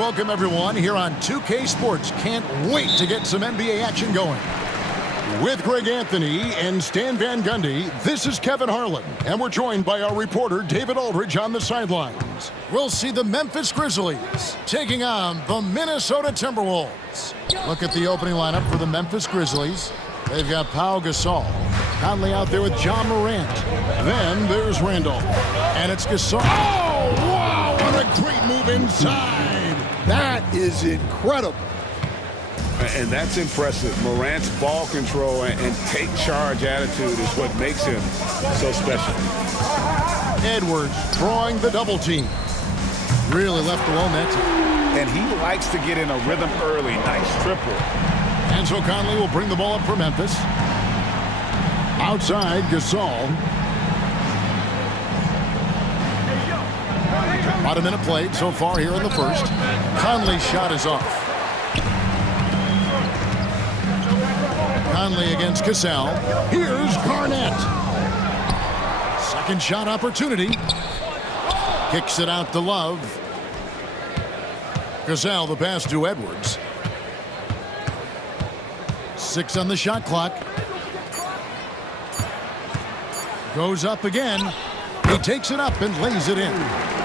welcome everyone here on 2K Sports. Can't wait to get some NBA action going. With Greg Anthony and Stan Van Gundy, this is Kevin Harlan, and we're joined by our reporter David Aldridge on the sidelines. We'll see the Memphis Grizzlies taking on the Minnesota Timberwolves. Look at the opening lineup for the Memphis Grizzlies. They've got Pau Gasol, Conley out there with John Morant. Then there's Randolph, and it's Gasol. Oh, wow, what a great move inside. That is incredible. And that's impressive. Morant's ball control and take charge attitude is what makes him so special. Edwards drawing the double team. Really left alone that time. And he likes to get in a rhythm early. Nice triple. And so Conley will bring the ball up for Memphis. Outside, Gasol. About a minute played so far here in the first. Conley's shot is off. Conley against Gasol. Here's Garnett. Second shot opportunity. Kicks it out to Love. Gasol the pass to Edwards. 6 on the shot clock. Goes up again. He takes it up and lays it in.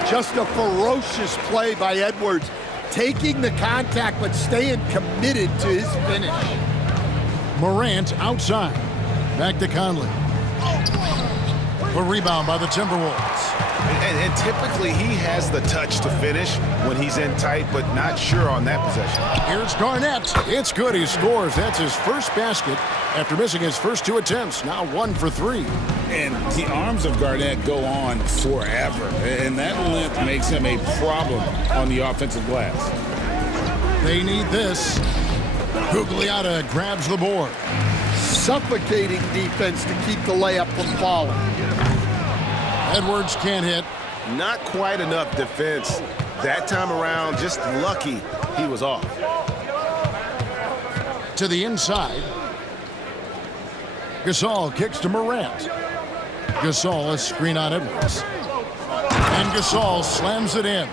Just a ferocious play by Edwards. Taking the contact but staying committed to his finish. Morant outside. Back to Conley. A rebound by the Timberwolves. And typically he has the touch to finish when he's in tight, but not sure on that possession. Here's Garnett. It's good. He scores. That's his first basket after missing his first 2 attempts. Now 1 for 3. And the arms of Garnett go on forever. And that length makes him a problem on the offensive glass. They need this. Gugliotta grabs the board. Suffocating defense to keep the layup from falling. Edwards can't hit. Not quite enough defense that time around. Just lucky he was off. To the inside. Gasol kicks to Morant. Gasol is screen on Edwards. And Gasol slams it in.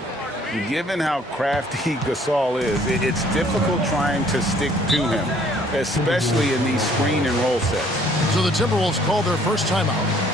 Given how crafty Gasol is, it's difficult trying to stick to him, especially in these screen and roll sets. So the Timberwolves call their first timeout.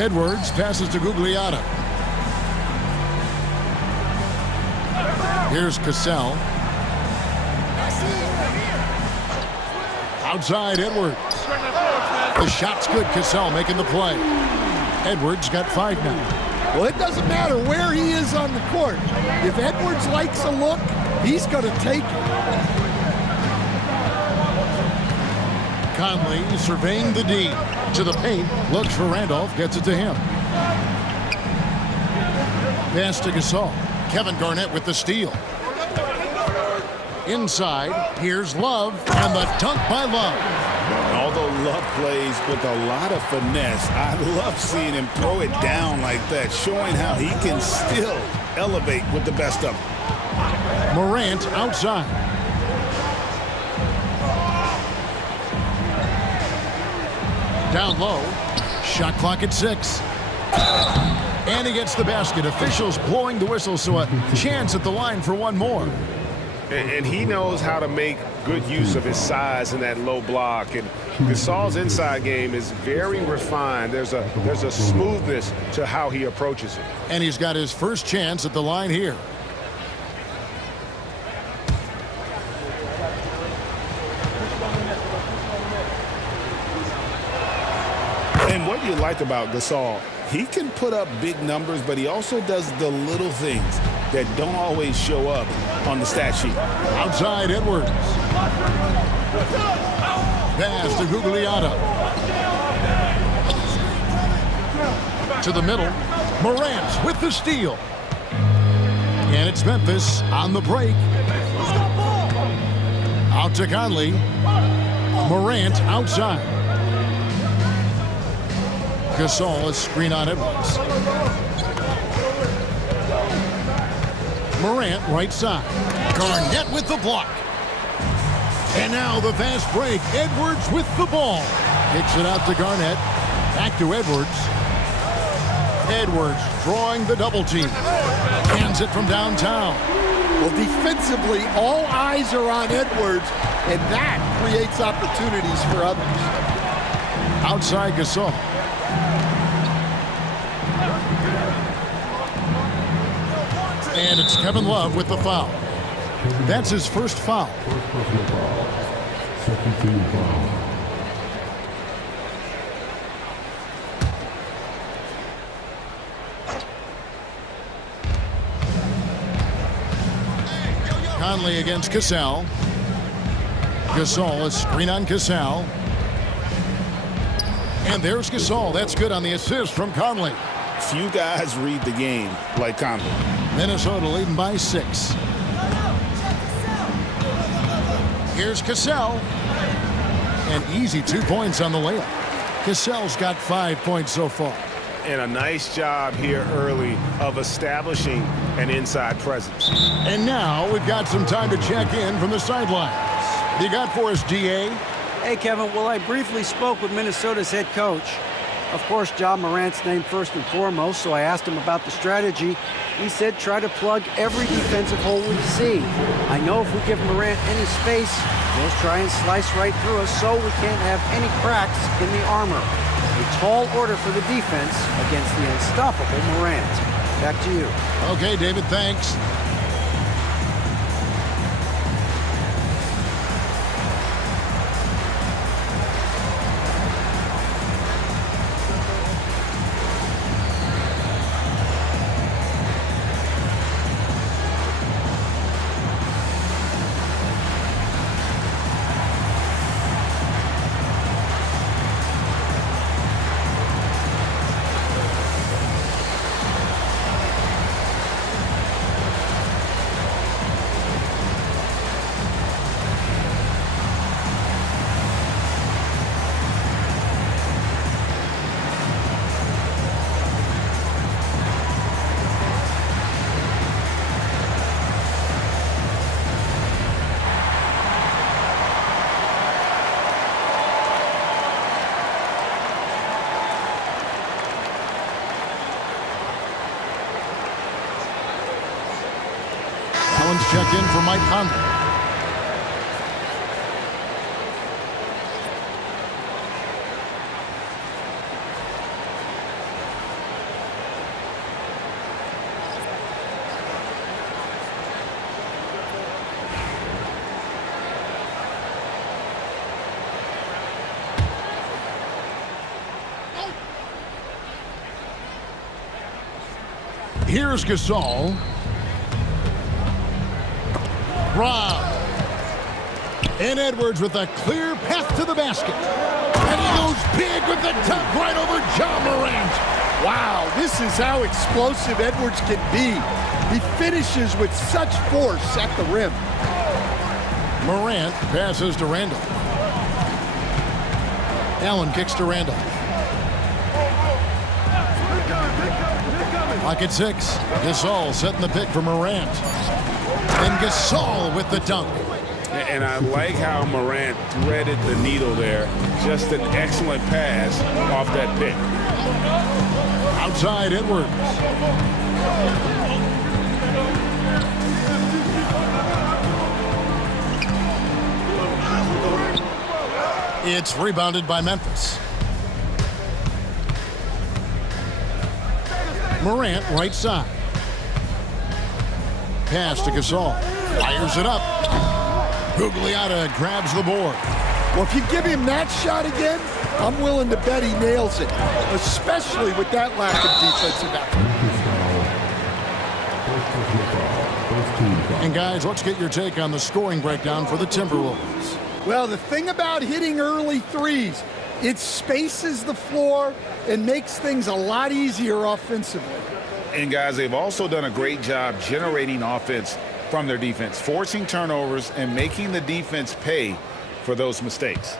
Edwards passes to Gugliotta. Here's Cassell. Outside Edwards. The shot's good. Cassell making the play. Edwards got 5 now. Well, it doesn't matter where he is on the court. If Edwards likes a look, he's going to take it. Conley surveying the D. To the paint, looks for Randolph, gets it to him. Pass to Gasol. Kevin Garnett with the steal. Inside, here's Love, and the dunk by Love. Although Love plays with a lot of finesse, I love seeing him throw it down like that, showing how he can still elevate with the best of them. Morant outside. Down low. Shot clock at 6. And he gets the basket. Officials blowing the whistle, so a chance at the line for one more. And he knows how to make good use of his size in that low block. And Gasol's inside game is very refined. There's a smoothness to how he approaches it. And he's got his first chance at the line here. And what you like about Gasol, he can put up big numbers, but he also does the little things. that don't always show up on the stat sheet. Outside Edwards. Pass to Gugliotta. To the middle. Morant with the steal. And it's Memphis on the break. Out to Conley. Morant outside. Gasol, a screen on Edwards. Morant right side. Garnett with the block. And now the fast break. Edwards with the ball. Kicks it out to Garnett. Back to Edwards. Edwards drawing the double team. Hands it from downtown. Well, defensively, all eyes are on Edwards, and that creates opportunities for others. Outside Gasol. And it's Kevin Love with the foul. That's his first foul. Second team foul. Conley against Cassell. Gasol, a screen on Cassell. And there's Gasol. That's good on the assist from Conley. Few guys read the game like Conley. Minnesota leading by 6. Here's Cassell. An easy 2 points on the layup. Cassell's got 5 points so far. And a nice job here early of establishing an inside presence. And now we've got some time to check in from the sidelines. What you got for us, DA? Hey, Kevin. Well, I briefly spoke with Minnesota's head coach. Of course, Ja Morant's named first and foremost, so I asked him about the strategy. He said try to plug every defensive hole we see. I know if we give Morant any space, he'll try and slice right through us so we can't have any cracks in the armor. A tall order for the defense against the unstoppable Morant. Back to you. Okay, David, thanks. Check in for Mike Conley. Here's Gasol. Rob. And Edwards with a clear path to the basket. And he goes big with the dunk right over Ja Morant. Wow, this is how explosive Edwards can be. He finishes with such force at the rim. Morant passes to Randall. Allen kicks to Randall. Clock at 6. Gasol setting the pick for Morant. And Gasol with the dunk. And I like how Morant threaded the needle there. Just an excellent pass off that pick. Outside Edwards. It's rebounded by Memphis. Morant right side. Pass to Gasol. Fires it up. Gugliotta grabs the board. Well, if you give him that shot again, I'm willing to bet he nails it, especially with that lack of defensive effort. First personal foul. And guys, let's get your take on the scoring breakdown for the Timberwolves. Well, the thing about hitting early threes, it spaces the floor and makes things a lot easier offensively. And guys, they've also done a great job generating offense from their defense, forcing turnovers and making the defense pay for those mistakes.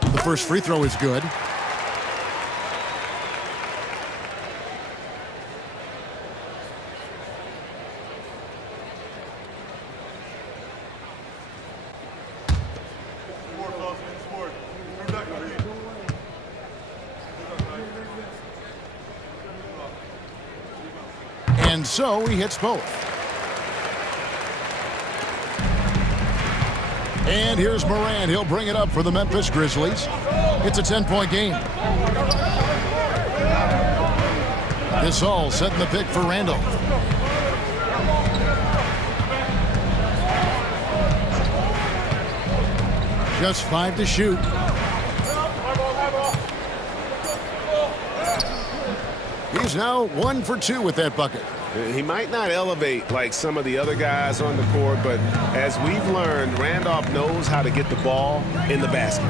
The first free throw is good. And so he hits both. And here's Morant. He'll bring it up for the Memphis Grizzlies. It's a 10-point game. Gasol setting the pick for Randall. Just 5 to shoot. He's now 1 for 2 with that bucket. He might not elevate like some of the other guys on the court, but as we've learned, Randolph knows how to get the ball in the basket.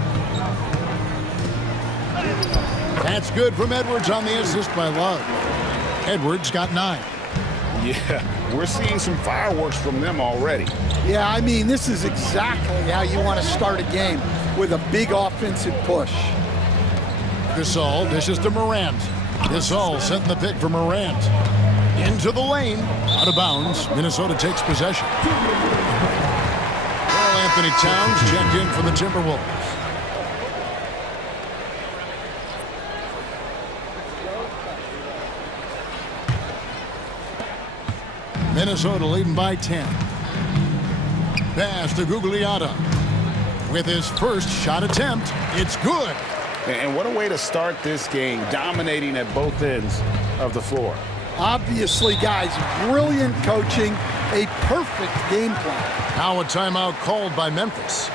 That's good from Edwards on the assist by Love. Edwards got 9. Yeah, we're seeing some fireworks from them already. Yeah, I mean, this is exactly how you want to start a game, with a big offensive push. Gasol dishes to Morant. Gasol setting the pick for Morant. Into the lane. Out of bounds. Minnesota takes possession. Well, Anthony Towns checked in for the Timberwolves. Minnesota leading by 10. Pass to Gugliotta. With his first shot attempt, it's good. And what a way to start this game, dominating at both ends of the floor. Obviously, guys, brilliant coaching, a perfect game plan. Now a timeout called by Memphis.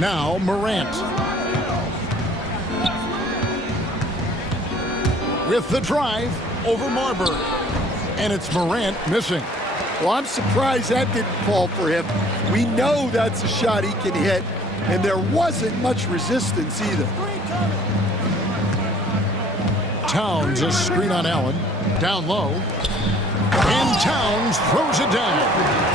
Now Morant. With the drive over Marbury. And it's Morant missing. Well, I'm surprised that didn't fall for him. We know that's a shot he can hit, and there wasn't much resistance either. Towns a screen on Allen. Down low. And Towns throws it down.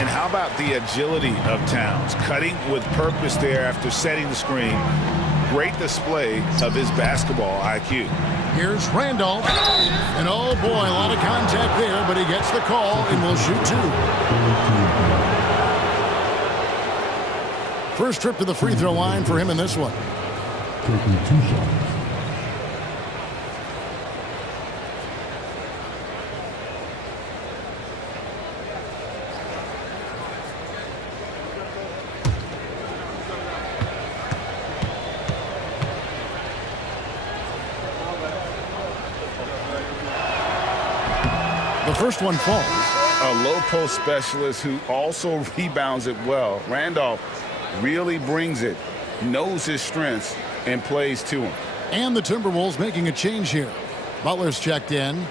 And how about the agility of Towns, cutting with purpose there after setting the screen. Great display of his basketball IQ. Here's Randolph. And oh boy, a lot of contact there, but he gets the call and will shoot 2. First trip to the free throw line for him in this one. Taking 2 shots. The first one falls. A low post specialist who also rebounds it well. Randolph really brings it, knows his strengths, and plays to him. And the Timberwolves making a change here. Butler's checked in.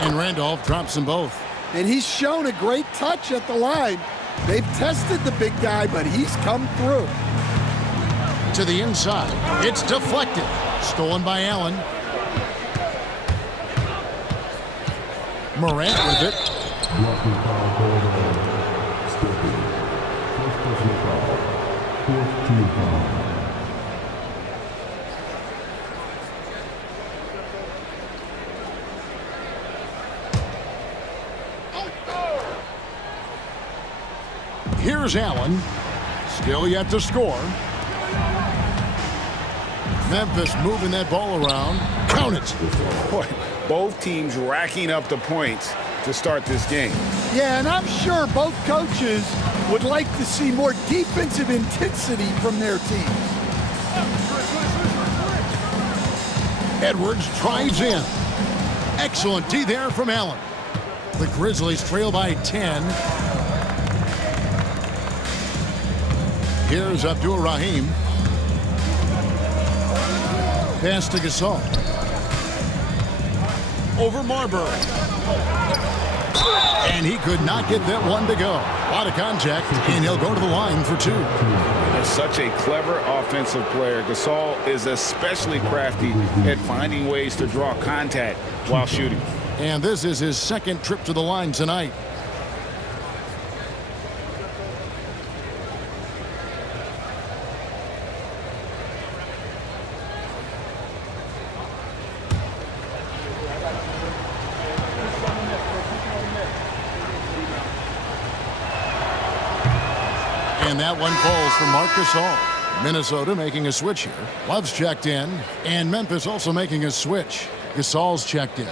And Randolph drops them both. And he's shown a great touch at the line. They've tested the big guy, but he's come through. To the inside. It's deflected. Stolen by Allen. Morant with it. Blocking foul called on Stephen. First personal foul. Fourth team foul. Here's Allen. Still yet to score. Memphis moving that ball around. Count it. Boy, both teams racking up the points to start this game. Yeah, and I'm sure both coaches would like to see more defensive intensity from their teams. Edwards drives in. Excellent D there from Allen. The Grizzlies trail by 10. Here's Abdul-Rahim. Pass to Gasol. Over Marbury. And he could not get that one to go. A lot of contact, and he'll go to the line for 2. He's such a clever offensive player. Gasol is especially crafty at finding ways to draw contact while shooting. And this is his second trip to the line tonight. And that one falls for Marc Gasol. Minnesota making a switch here. Love's checked in. And Memphis also making a switch. Gasol's checked in.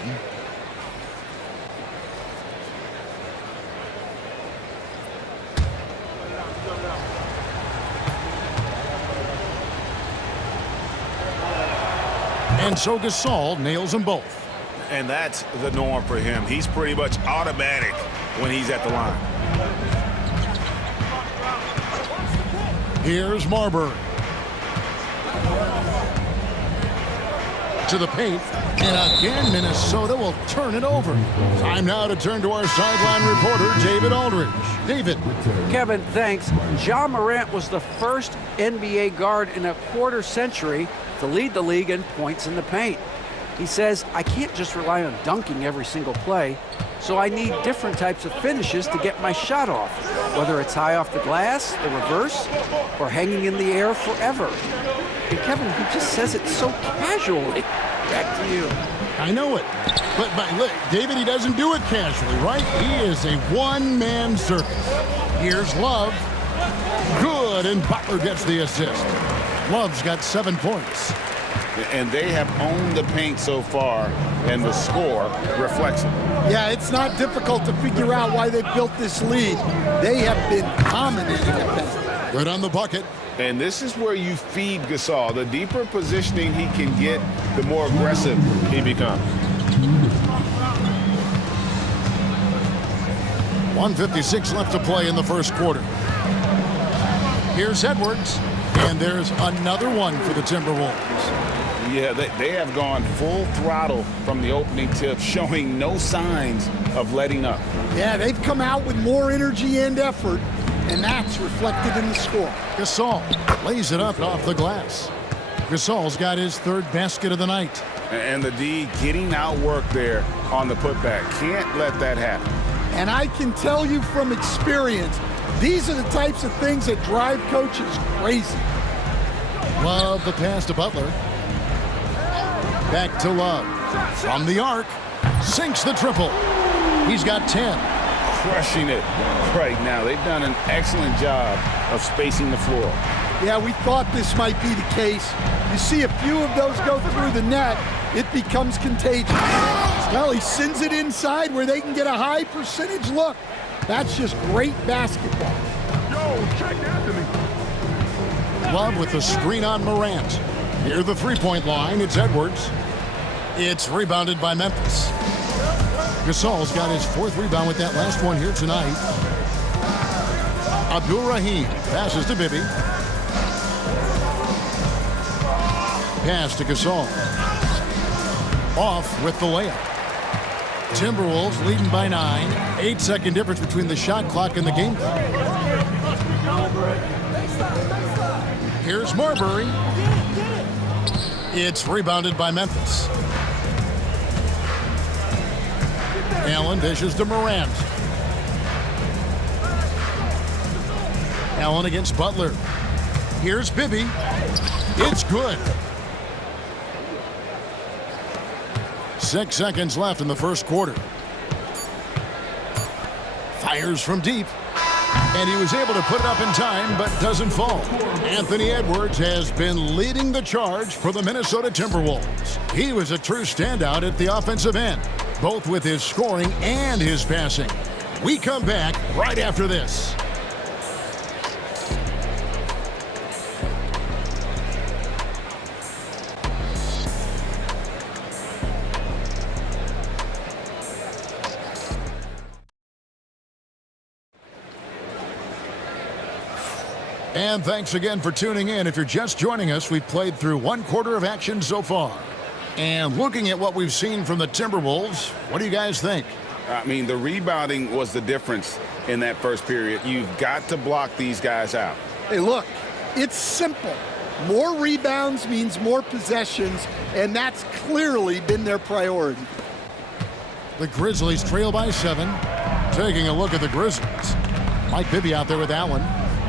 And so Gasol nails them both. And that's the norm for him. He's pretty much automatic when he's at the line. Here's Marbury. To the paint. And again, Minnesota will turn it over. Time now to turn to our sideline reporter, David Aldridge. David. Kevin, thanks. Ja Morant was the first NBA guard in a quarter century to lead the league in points in the paint. He says, I can't just rely on dunking every single play, so I need different types of finishes to get my shot off, whether it's high off the glass, the reverse, or hanging in the air forever. And Kevin, he just says it so casually. Back to you. I know it. But look, David, he doesn't do it casually, right? He is a one-man circus. Here's Love. Good, and Butler gets the assist. Love's got 7 points. And they have owned the paint so far, and the score reflects it. Yeah, it's not difficult to figure out why they built this lead. They have been dominating the paint. Good on the bucket. And this is where you feed Gasol. The deeper positioning he can get, the more aggressive he becomes. 1:56 left to play in the first quarter. Here's Edwards. And there's another one for the Timberwolves. Yeah, they have gone full throttle from the opening tip, showing no signs of letting up. Yeah, they've come out with more energy and effort, and that's reflected in the score. Gasol lays it up off the glass. Gasol's got his 3rd basket of the night. And the D getting outworked there on the putback. Can't let that happen. And I can tell you from experience, These are the types of things that drive coaches crazy. Love the pass to Butler. Back to Love. From the arc. Sinks the triple. He's got 10. Crushing it right now. They've done an excellent job of spacing the floor. Yeah, we thought this might be the case. You see a few of those go through the net, it becomes contagious. Well, he sends it inside where they can get a high percentage look. That's just great basketball. Yo, check Anthony. Love with the screen on Morant. Near the three-point line, it's Edwards. It's rebounded by Memphis. Gasol's got his 4th rebound with that last one here tonight. Abdul-Rahim passes to Bibby. Pass to Gasol. Off with the layup. Timberwolves leading by 9. 8-second difference between the shot clock and the game clock. Here's Marbury. It's rebounded by Memphis. Allen dishes to Morant. Allen against Butler. Here's Bibby. It's good. 6 seconds left in the first quarter. Fires from deep. And he was able to put it up in time, but doesn't fall. Anthony Edwards has been leading the charge for the Minnesota Timberwolves. He was a true standout at the offensive end, both with his scoring and his passing. We come back right after this. And thanks again for tuning in. If you're just joining us, we've played through 1 quarter of action so far. And looking at what we've seen from the Timberwolves, what do you guys think? I mean, the rebounding was the difference in that first period. You've got to block these guys out. Hey, look, it's simple. More rebounds means more possessions, and that's clearly been their priority. The Grizzlies trail by 7. Taking a look at the Grizzlies. Mike Bibby out there with Allen.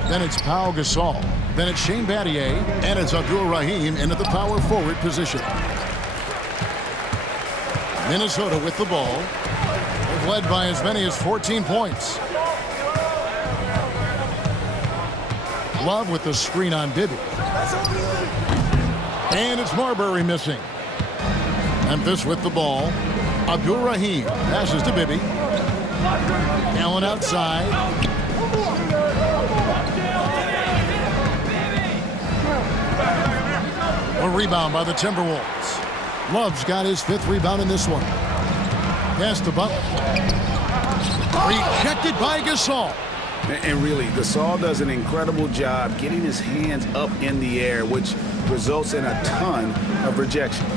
Then it's Pau Gasol. Then it's Shane Battier. And it's Abdul-Rahim into the power forward position. Minnesota with the ball. They've led by as many as 14 points. Love with the screen on Bibby. And it's Marbury missing. Memphis with the ball. Abdul-Rahim passes to Bibby. Allen outside. A rebound by the Timberwolves. Love's got his 5th rebound in this one. Pass to Butler. Rejected by Gasol. And really, Gasol does an incredible job getting his hands up in the air, which results in a ton of rejection.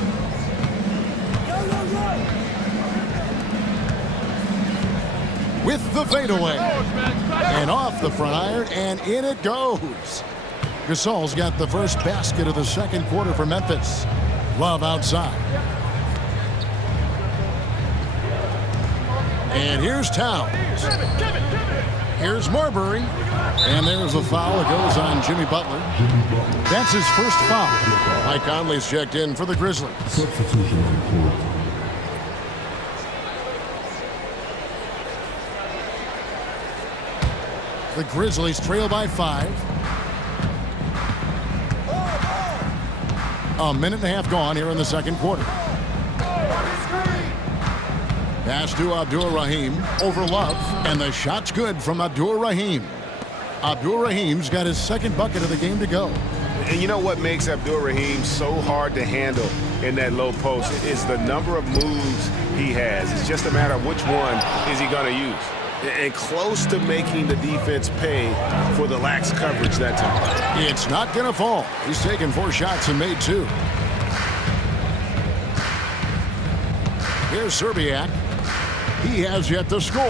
With the fadeaway. And off the front iron, and in it goes. Gasol's got the first basket of the second quarter for Memphis. Love outside. And here's Towns. Here's Marbury. And there's a foul that goes on Jimmy Butler. That's his first foul. Mike Conley's checked in for the Grizzlies. Substitution on the court. The Grizzlies trail by 5. A minute and a half gone here in the second quarter. Pass to Abdul-Rahim over Love, and the shot's good from Abdul-Rahim. Abdul-Rahim's got his 2nd bucket of the game to go. And you know what makes Abdul-Rahim so hard to handle in that low post is the number of moves he has. It's just a matter of which one is he going to use. And close to making the defense pay for the lax coverage that time. It's not going to fall. He's taken 4 shots and made 2. Here's Serbiak. He has yet to score.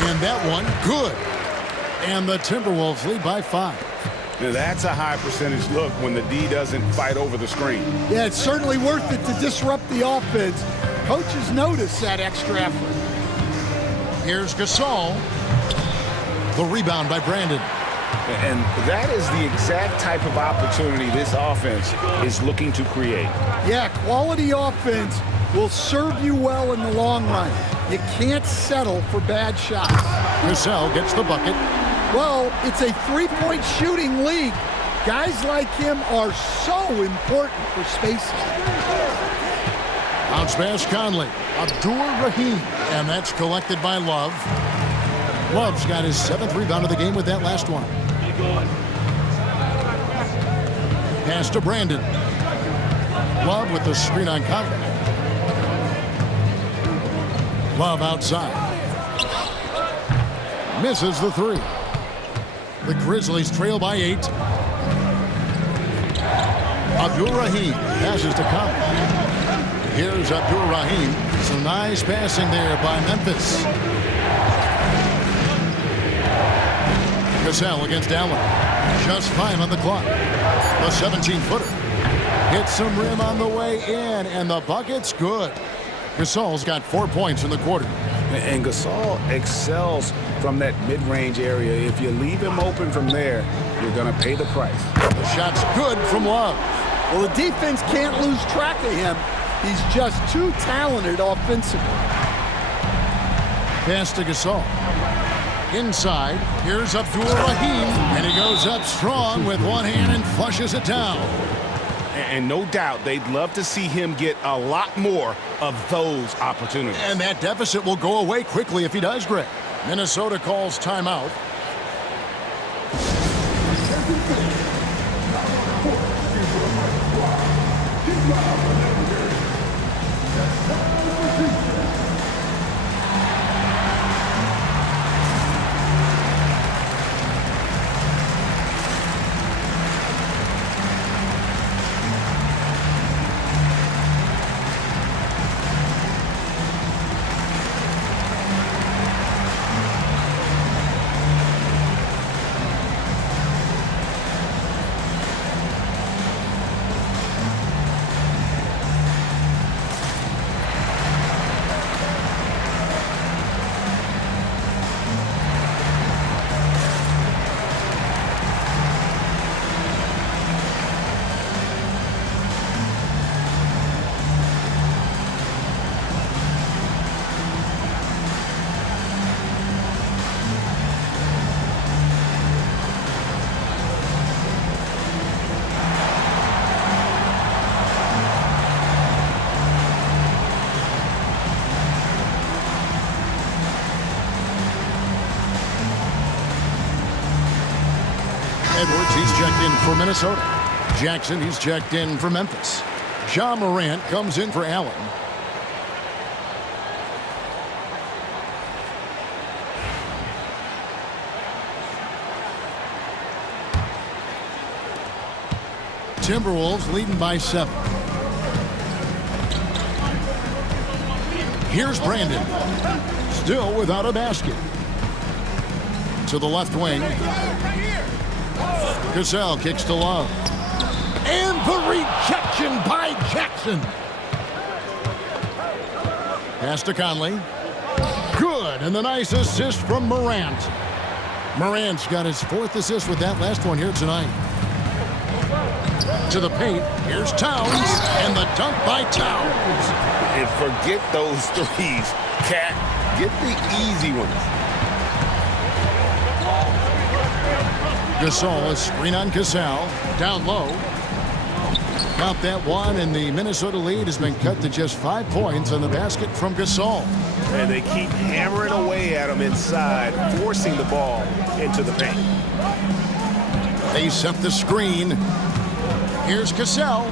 And that one, good. And the Timberwolves lead by 5. Now that's a high percentage look when the D doesn't fight over the screen. Yeah, it's certainly worth it to disrupt the offense. Coaches notice that extra effort. Here's Gasol. The rebound by Brandon. And that is the exact type of opportunity this offense is looking to create. Yeah, quality offense will serve you well in the long run. You can't settle for bad shots. Gasol gets the bucket. Well, it's a three-point shooting league. Guys like him are so important for spacing. Bounce pass Conley. Abdur-Rahim. And that's collected by Love. Love's got his 7th rebound of the game with that last one. Pass to Brandon. Love with the screen on Conley. Love outside. Misses the 3. The Grizzlies trail by 8. Abdur-Rahim passes to Conley. Here's Abdur-Rahim. Some nice passing there by Memphis. Gasol against Allen. Just 5 on the clock. The 17-footer. Hits some rim on the way in, and the bucket's good. Gasol's got 4 points in the quarter. And Gasol excels from that mid-range area. If you leave him open from there, you're going to pay the price. The shot's good from Love. Well, the defense can't lose track of him. He's just too talented offensively. Pass to Gasol. Inside, here's Abdur-Rahim, and he goes up strong with one hand and flushes it down. And no doubt they'd love to see him get a lot more of those opportunities. And that deficit will go away quickly if he does, Greg. Minnesota calls timeout. Edwards, he's checked in for Minnesota. Jackson, he's checked in for Memphis. Ja Morant comes in for Allen. Timberwolves leading by 7. Here's Brandon. Still without a basket. To the left wing. Gasol kicks to Love. And the rejection by Jackson. Pass to Conley. Good, and the nice assist from Morant. Morant's got his 4th assist with that last one here tonight. To the paint, here's Towns, and the dunk by Towns. And forget those threes, Cat. Get the easy ones. Gasol, a screen on Gasol, down low. Count that one, and the Minnesota lead has been cut to just 5 points on the basket from Gasol. And they keep hammering away at him inside, forcing the ball into the paint. They set the screen. Here's Gasol,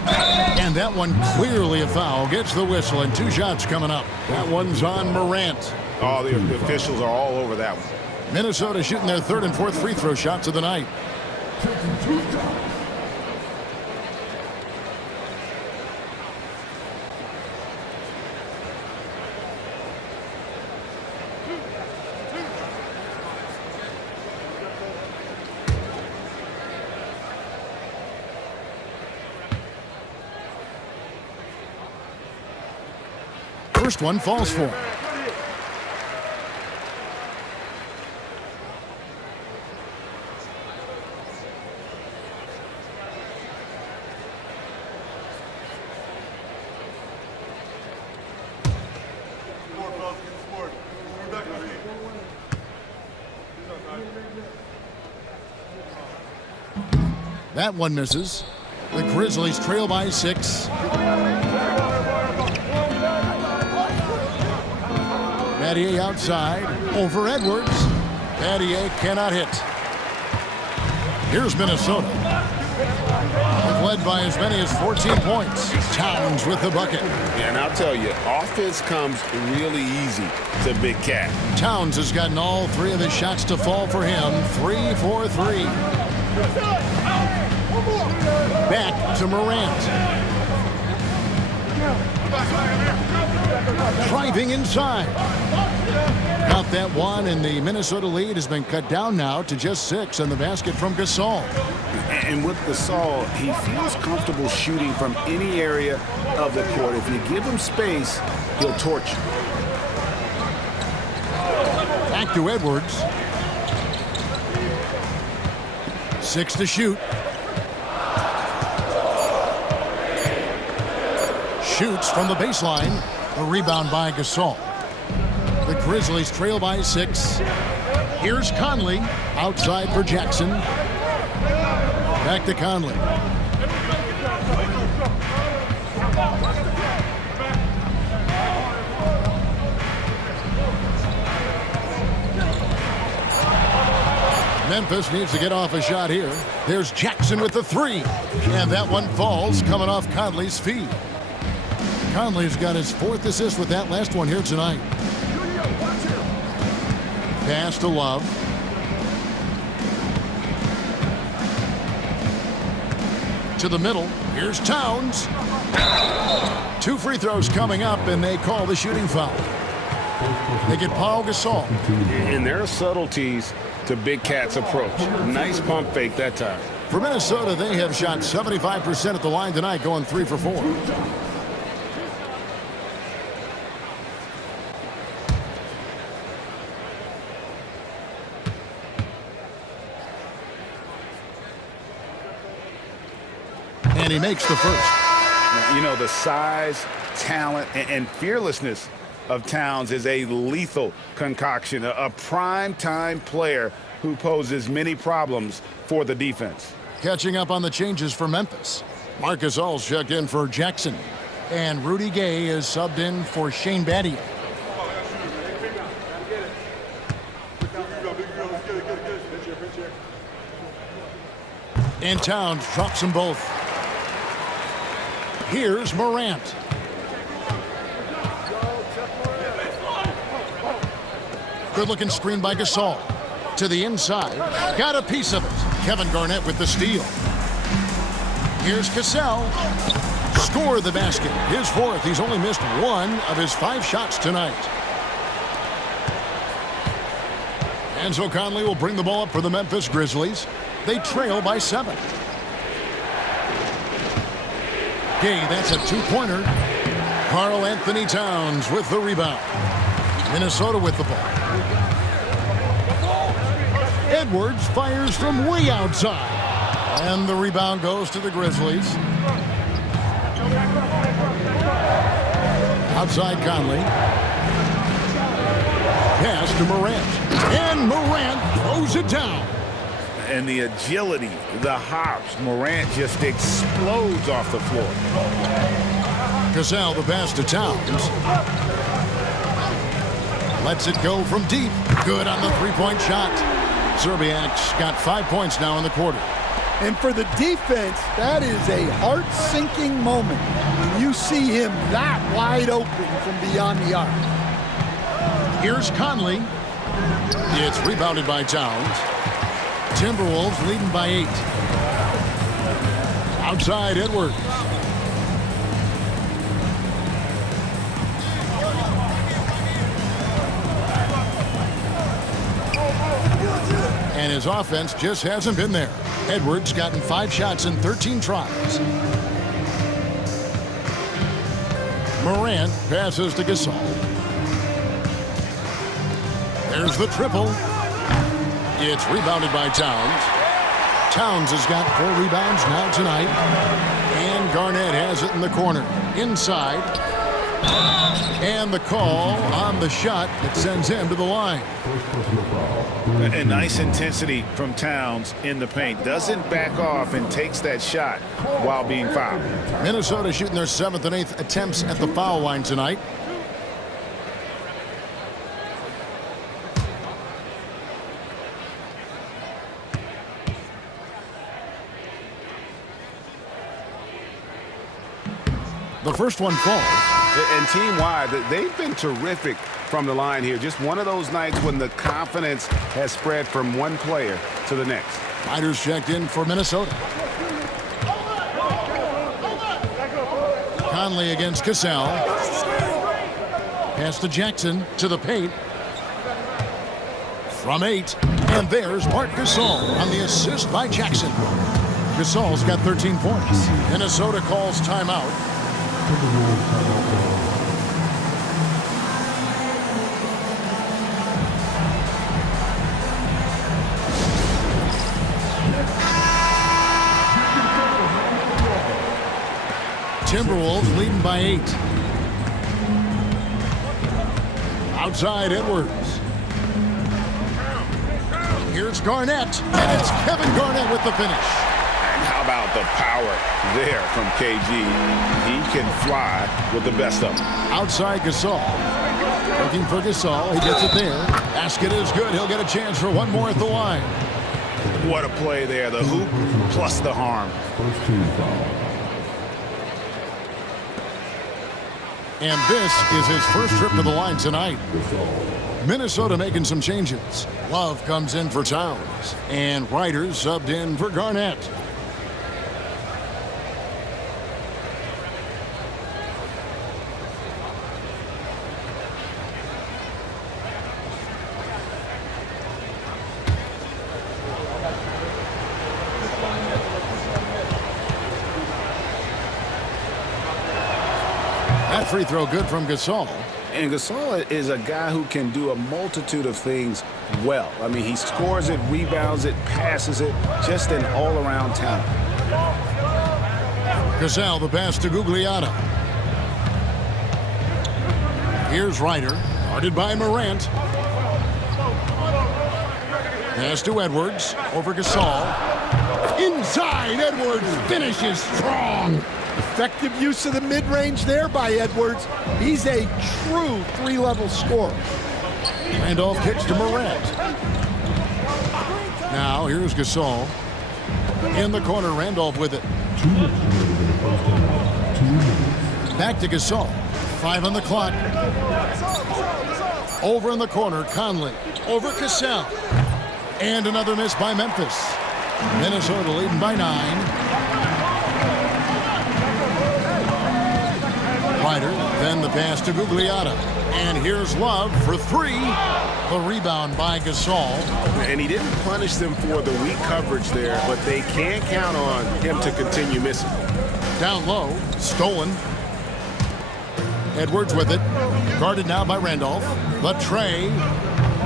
and that one clearly a foul. Gets the whistle, and 2 shots coming up. That one's on Morant. Oh, the officials are all over that one. Minnesota shooting their 3rd and 4th free throw shots of the night. First one falls for him. That one misses. The Grizzlies trail by 6. Battier outside. Over Edwards. Battier cannot hit. Here's Minnesota. They've led by as many as 14 points. Towns with the bucket. And I'll tell you, offense comes really easy to Big Cat. Towns has gotten all 3 of his shots to fall for him. 3 for 3. Back to Morant. Driving inside. Got that one, and the Minnesota lead has been cut down now to just 6 on the basket from Gasol. And with Gasol, he feels comfortable shooting from any area of the court. If you give him space, he'll torch you. Back to Edwards. 6 to shoot. Shoots from the baseline. A rebound by Gasol. The Grizzlies trail by 6. Here's Conley. Outside for Jackson. Back to Conley. Memphis needs to get off a shot here. There's Jackson with the 3. And that one falls, coming off Conley's feet. Conley's got his 4th assist with that last one here tonight. Pass to Love. To the middle. Here's Towns. 2 free throws coming up, and they call the shooting foul. They get Paul Gasol. And there are subtleties to Big Cat's approach. Nice pump fake that time. For Minnesota, they have shot 75% at the line tonight, going 3 for 4. And he makes the first. You know, the size, talent, and fearlessness of Towns is a lethal concoction, a prime-time player who poses many problems for the defense. Catching up on the changes for Memphis. Marcus All's checked in for Jackson. And Rudy Gay is subbed in for Shane Battier. And Towns drops them both. Here's Morant. Good-looking screen by Gasol. To the inside. Got a piece of it. Kevin Garnett with the steal. Here's Cassell. Score the basket. His 4th. He's only missed 1 of his 5 shots tonight. And so Conley will bring the ball up for the Memphis Grizzlies. They trail by 7. Gay, that's a 2-pointer. Karl Anthony Towns with the rebound. Minnesota with the ball. Edwards fires from way outside. And the rebound goes to the Grizzlies. Outside Conley. Pass to Morant. And Morant throws it down. And the agility, the hops, Morant just explodes off the floor. Cassell the pass to Towns. Lets it go from deep. Good on the 3-point shot. Zerbiak's got 5 points now in the quarter. And for the defense, that is a heart-sinking moment when you see him that wide open from beyond the arc. Here's Conley. It's rebounded by Towns. Timberwolves leading by 8. Outside Edwards. And his offense just hasn't been there. Edwards gotten 5 shots in 13 tries. Morant passes to Gasol. There's the triple. It's rebounded by Towns. Towns has got 4 rebounds now tonight. And Garnett has it in the corner. Inside. And the call on the shot that sends him to the line. First personal foul. And nice intensity from Towns in the paint. Doesn't back off and takes that shot while being fouled. Minnesota shooting their 7th and 8th attempts at the foul line tonight. The first one falls. And team-wide, they've been terrific from the line here. Just one of those nights when the confidence has spread from one player to the next. Riders checked in for Minnesota. Conley against Cassell. Pass to Jackson to the paint. From 8. And there's Marc Gasol on the assist by Jackson. Gasol's got 13 points. Minnesota calls timeout. Timberwolves timeout call. Timberwolves leading by 8. Outside Edwards. Here's Garnett. And it's Kevin Garnett with the finish. How about the power there from KG? He can fly with the best of them. Outside Gasol. Looking for Gasol. He gets it there. Basket is good. He'll get a chance for one more at the line. What a play there. The hoop plus the harm. First team foul. And this is his first trip to the line tonight. Minnesota making some changes. Love comes in for Towns. And Ryder subbed in for Garnett. That free throw good from Gasol. And Gasol is a guy who can do a multitude of things well. I mean, he scores it, rebounds it, passes it, just an all-around talent. Gasol, the pass to Gugliotta. Here's Ryder, guarded by Morant. Pass to Edwards, over Gasol. Inside, Edwards finishes strong. Effective use of the mid-range there by Edwards. He's a true three-level scorer. Randolph kicks to Morant. Now here's Gasol. In the corner, Randolph with it. 2 minutes remaining in the first half. 2 minutes. Back to Gasol. 5 on the clock. Over in the corner, Conley. Over Cassell. And another miss by Memphis. Minnesota leading by 9. Ryder, then the pass to Gugliotta. And here's Love for 3. The rebound by Gasol. And he didn't punish them for the weak coverage there, but they can't count on him to continue missing. Down low, stolen. Edwards with it. Guarded now by Randolph. The tray.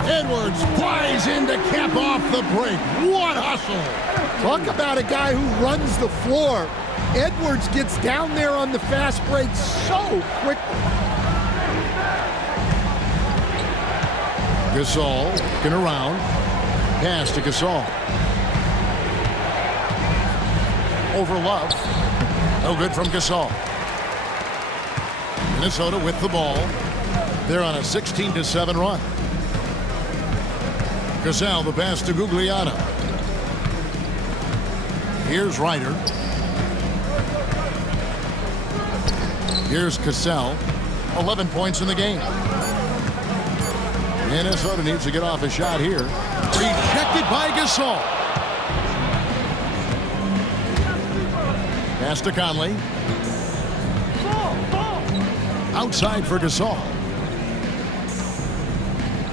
Edwards flies in to cap off the break. What hustle! Talk about a guy who runs the floor. Edwards gets down there on the fast break so quickly. Gasol looking around. Pass to Gasol. Over Love. No good from Gasol. Minnesota with the ball. They're on a 16-7 run. Gasol, the pass to Gugliotta. Here's Ryder. Here's Cassell. 11 points in the game. Minnesota needs to get off a shot here. Rejected by Gasol. Pass to Conley. Outside for Gasol.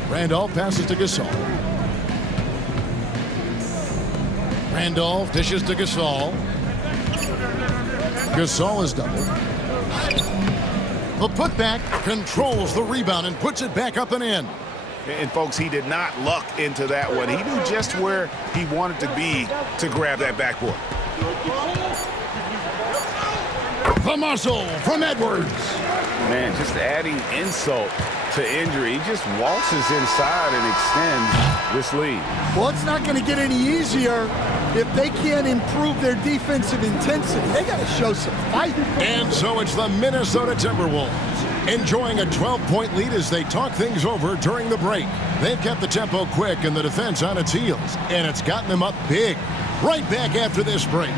Randolph passes to Gasol. Randolph dishes to Gasol. Gasol is doubled. The putback controls the rebound and puts it back up and in. And folks, he did not luck into that one. He knew just where he wanted to be to grab that backboard. The muscle from Edwards. Man, just adding insult to injury. He just waltzes inside and extends this lead. Well, it's not going to get any easier if they can't improve their defensive intensity. They got to show some fight. And so it's the Minnesota Timberwolves enjoying a 12-point lead as they talk things over during the break. They've kept the tempo quick and the defense on its heels, and it's gotten them up big. Right back after this break.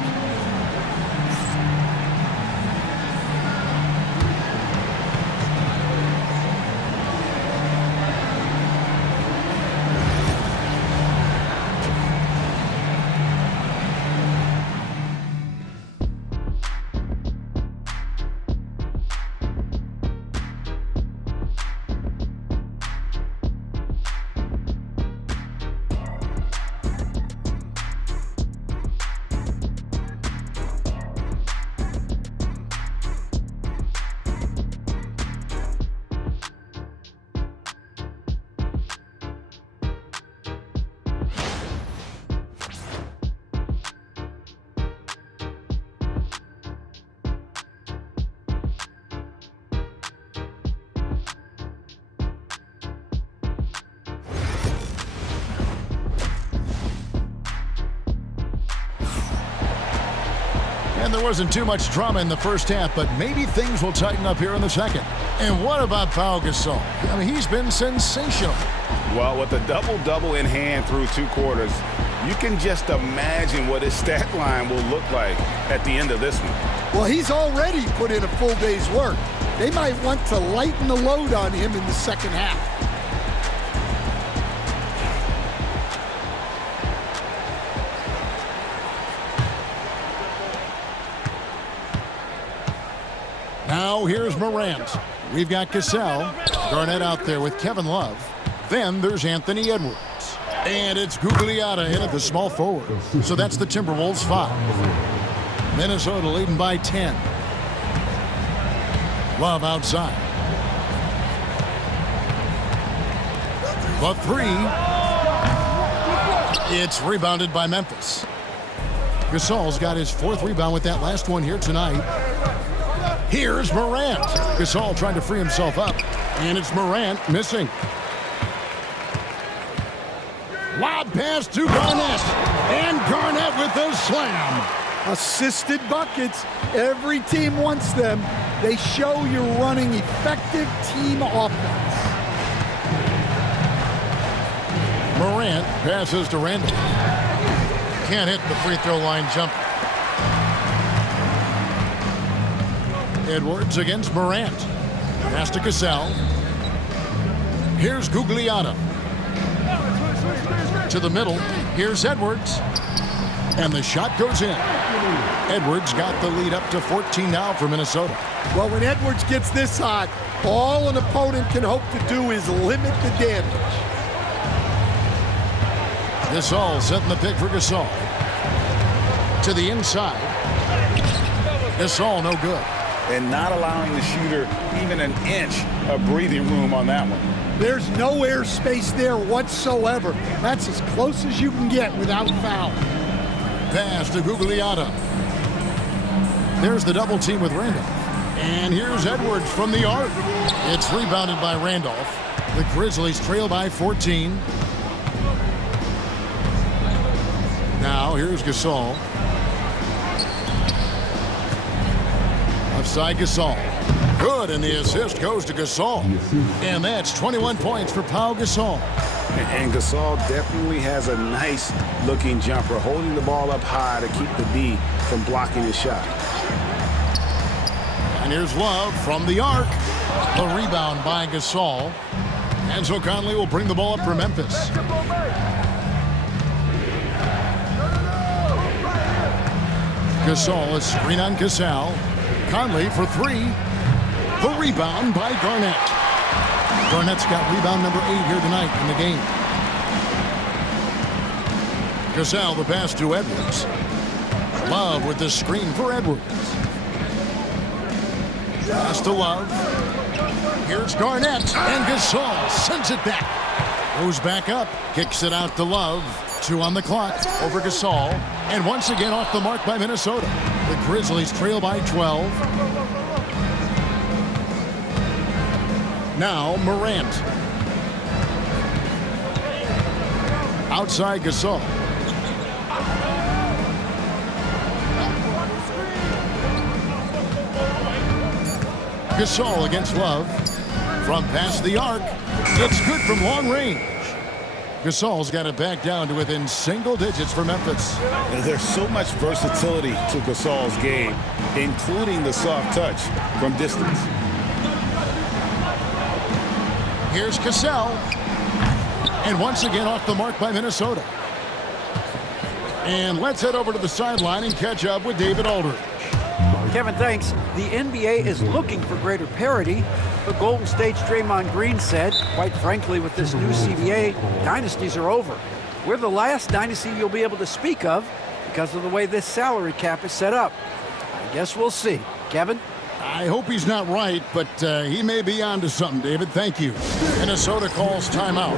And there wasn't too much drama in the first half, but maybe things will tighten up here in the second. And what about Pau Gasol? I mean, he's been sensational. Well, with a double-double in hand through 2 quarters, you can just imagine what his stat line will look like at the end of this one. Well, he's already put in a full day's work. They might want to lighten the load on him in the second half. Now here's Morant. We've got Gasol. Garnett out there with Kevin Love. Then there's Anthony Edwards. And it's Gugliotta in at the small forward. So that's the Timberwolves 5. Minnesota leading by 10. Love outside. The 3. It's rebounded by Memphis. Gasol's got his 4th rebound with that last one here tonight. Here's Morant. Gasol trying to free himself up. And it's Morant missing. Lob pass to Garnett. And Garnett with the slam. Assisted buckets. Every team wants them. They show you're running effective team offense. Morant passes to Randall. Can't hit the free throw line jumper. Edwards against Morant. Pass to Gasol. Here's Gugliotta. To the middle. Here's Edwards. And the shot goes in. Edwards got the lead up to 14 now for Minnesota. Well, when Edwards gets this hot, all an opponent can hope to do is limit the damage. Gasol setting the pick for Gasol. To the inside. Gasol no good. And not allowing the shooter even an inch of breathing room on that one. There's no air space there whatsoever. That's as close as you can get without foul. Pass to Gugliotta. There's the double team with Randolph. And here's Edwards from the arc. It's rebounded by Randolph. The Grizzlies trail by 14. Now here's Gasol. Offside Gasol. Good, and the assist goes to Gasol. And that's 21 points for Pau Gasol. And Gasol definitely has a nice looking jumper, holding the ball up high to keep the D from blocking his shot. And here's Love from the arc. The rebound by Gasol. And so Conley will bring the ball up for Memphis. Gasol, a screen on Gasol. Conley for 3. The rebound by Garnett. Garnett's got rebound number 8 here tonight in the game. Gasol the pass to Edwards. Love with the screen for Edwards. Pass to Love. Here's Garnett, and Gasol sends it back. Goes back up, kicks it out to Love. 2 on the clock over Gasol. And once again off the mark by Minnesota. The Grizzlies trail by 12. Now Morant. Outside Gasol. Gasol against Love. From past the arc. It's good from long range. Gasol's got it back down to within single digits for Memphis. There's so much versatility to Gasol's game, including the soft touch from distance. Here's Cassell. And once again off the mark by Minnesota. And let's head over to the sideline and catch up with David Aldridge. Kevin, thanks. The NBA is looking for greater parity, but Golden State's Draymond Green said, quite frankly, with this new CBA, dynasties are over. We're the last dynasty you'll be able to speak of because of the way this salary cap is set up. I guess we'll see. Kevin? I hope he's not right, but he may be onto something, David. Thank you. Minnesota calls timeout.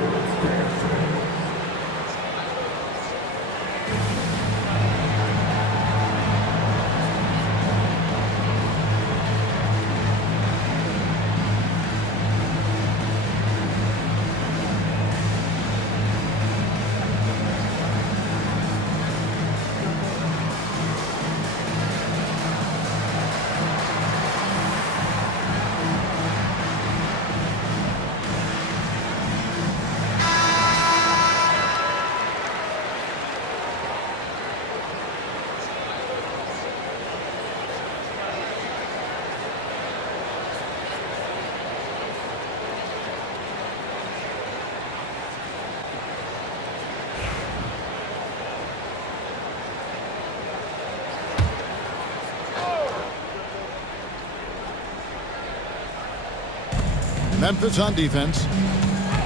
Memphis on defense.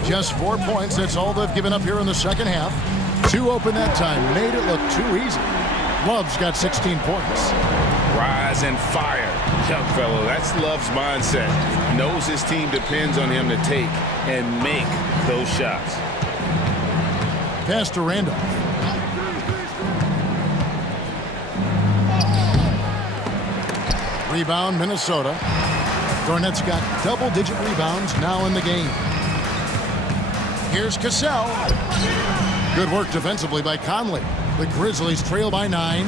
Just 4 points. That's all they've given up here in the second half. 2 open that time. Made it look too easy. Love's got 16 points. Rise and fire, young fellow. That's Love's mindset. Knows his team depends on him to take and make those shots. Pass to Randolph. Rebound, Minnesota. Garnett's got double-digit rebounds now in the game. Here's Cassell. Good work defensively by Conley. The Grizzlies trail by 9.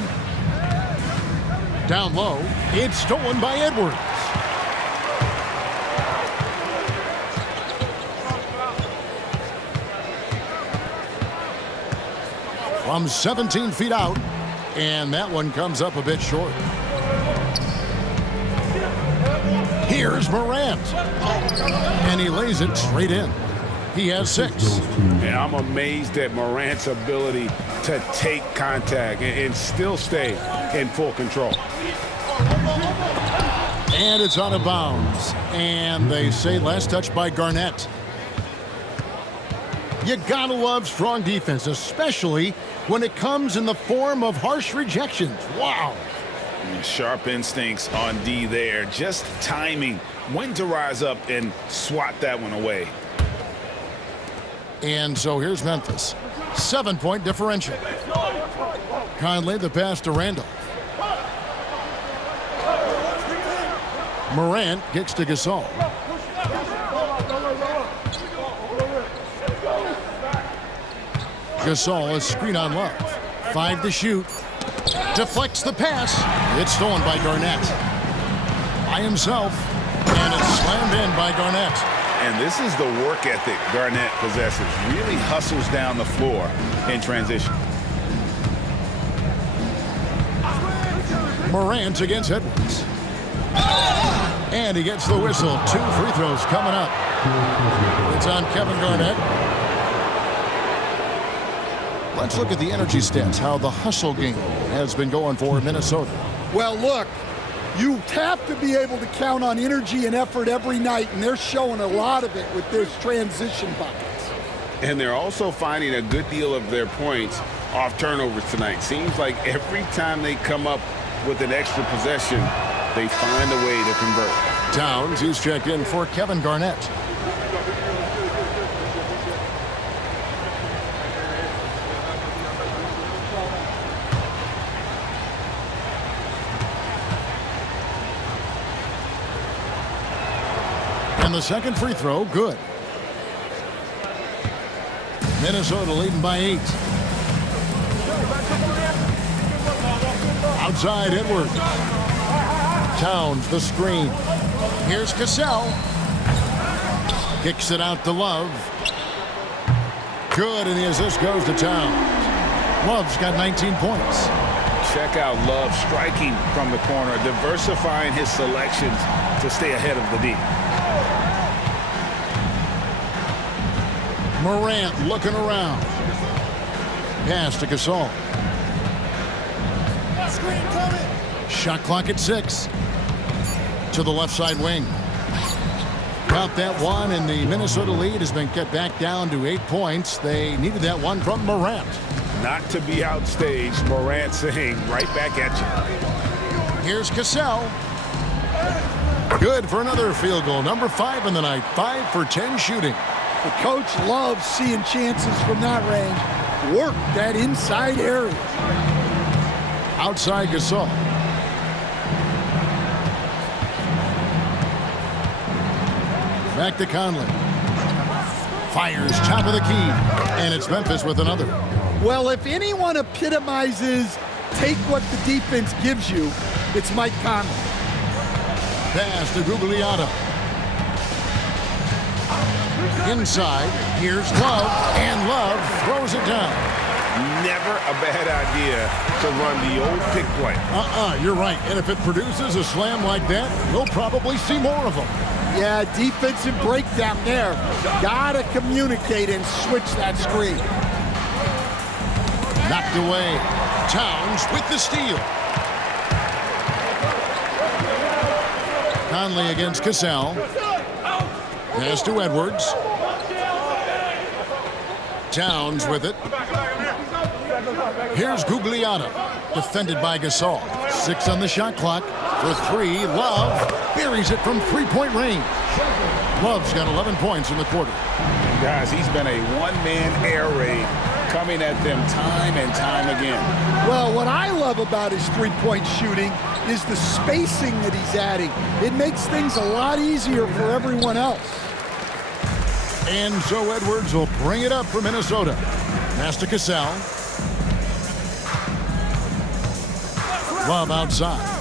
Down low. It's stolen by Edwards. From 17 feet out. And that one comes up a bit short. Here's Morant. And he lays it straight in. He has 6. And I'm amazed at Morant's ability to take contact and still stay in full control. And it's out of bounds. And they say last touch by Garnett. You gotta love strong defense, especially when it comes in the form of harsh rejections. Wow. Sharp instincts on D there. Just timing when to rise up and swat that one away. And so here's Memphis. 7-point differential. Conley the pass to Randolph. Morant gets to Gasol. Gasol is screen on Love. 5 to shoot. Deflects the pass. It's stolen by Garnett. By himself. And it's slammed in by Garnett. And this is the work ethic Garnett possesses. Really hustles down the floor in transition. Morant against Edwards. And he gets the whistle. 2 free throws coming up. It's on Kevin Garnett. Let's look at the energy stats, how the hustle game has been going for Minnesota. Well, look, you have to be able to count on energy and effort every night, and they're showing a lot of it with their transition buckets. And they're also finding a good deal of their points off turnovers tonight. Seems like every time they come up with an extra possession, they find a way to convert. Towns, he's checked in for Kevin Garnett. And the second free throw, good. Minnesota leading by 8. Outside Edwards. Towns the screen. Here's Cassell. Kicks it out to Love. Good, and the assist goes to Towns. Love's got 19 points. Check out Love striking from the corner, diversifying his selections to stay ahead of the D. Morant looking around. Pass to Gasol. Shot clock at 6. To the left side wing. Got that one, and the Minnesota lead has been cut back down to 8 points. They needed that one from Morant. Not to be outstaged, Morant saying right back at you. Here's Cassell. Good for another field goal. Number 5 in the night. 5 for 10 shooting. The coach loves seeing chances from that range. Work that inside area. Outside Gasol. Back to Conley. Fires top of the key. And it's Memphis with another. Well, if anyone epitomizes take what the defense gives you, it's Mike Conley. Pass to Gugliotta. Inside, here's Love, and Love throws it down. Never a bad idea to run the old pick play. You're right. And if it produces a slam like that, we'll probably see more of them. Yeah, defensive breakdown there. Gotta communicate and switch that screen. Knocked away. Towns with the steal. Conley against Cassell. Pass to Edwards. Towns with it. Here's Gugliotta. Defended by Gasol. 6 on the shot clock. For 3, Love buries it from 3-point range. Love's got 11 points in the quarter. Guys, he's been a one-man air raid coming at them time and time again. Well, what I love about his three-point shooting is the spacing that he's adding. It makes things a lot easier for everyone else. And so Edwards will bring it up for Minnesota. Pass to Cassell. Love outside.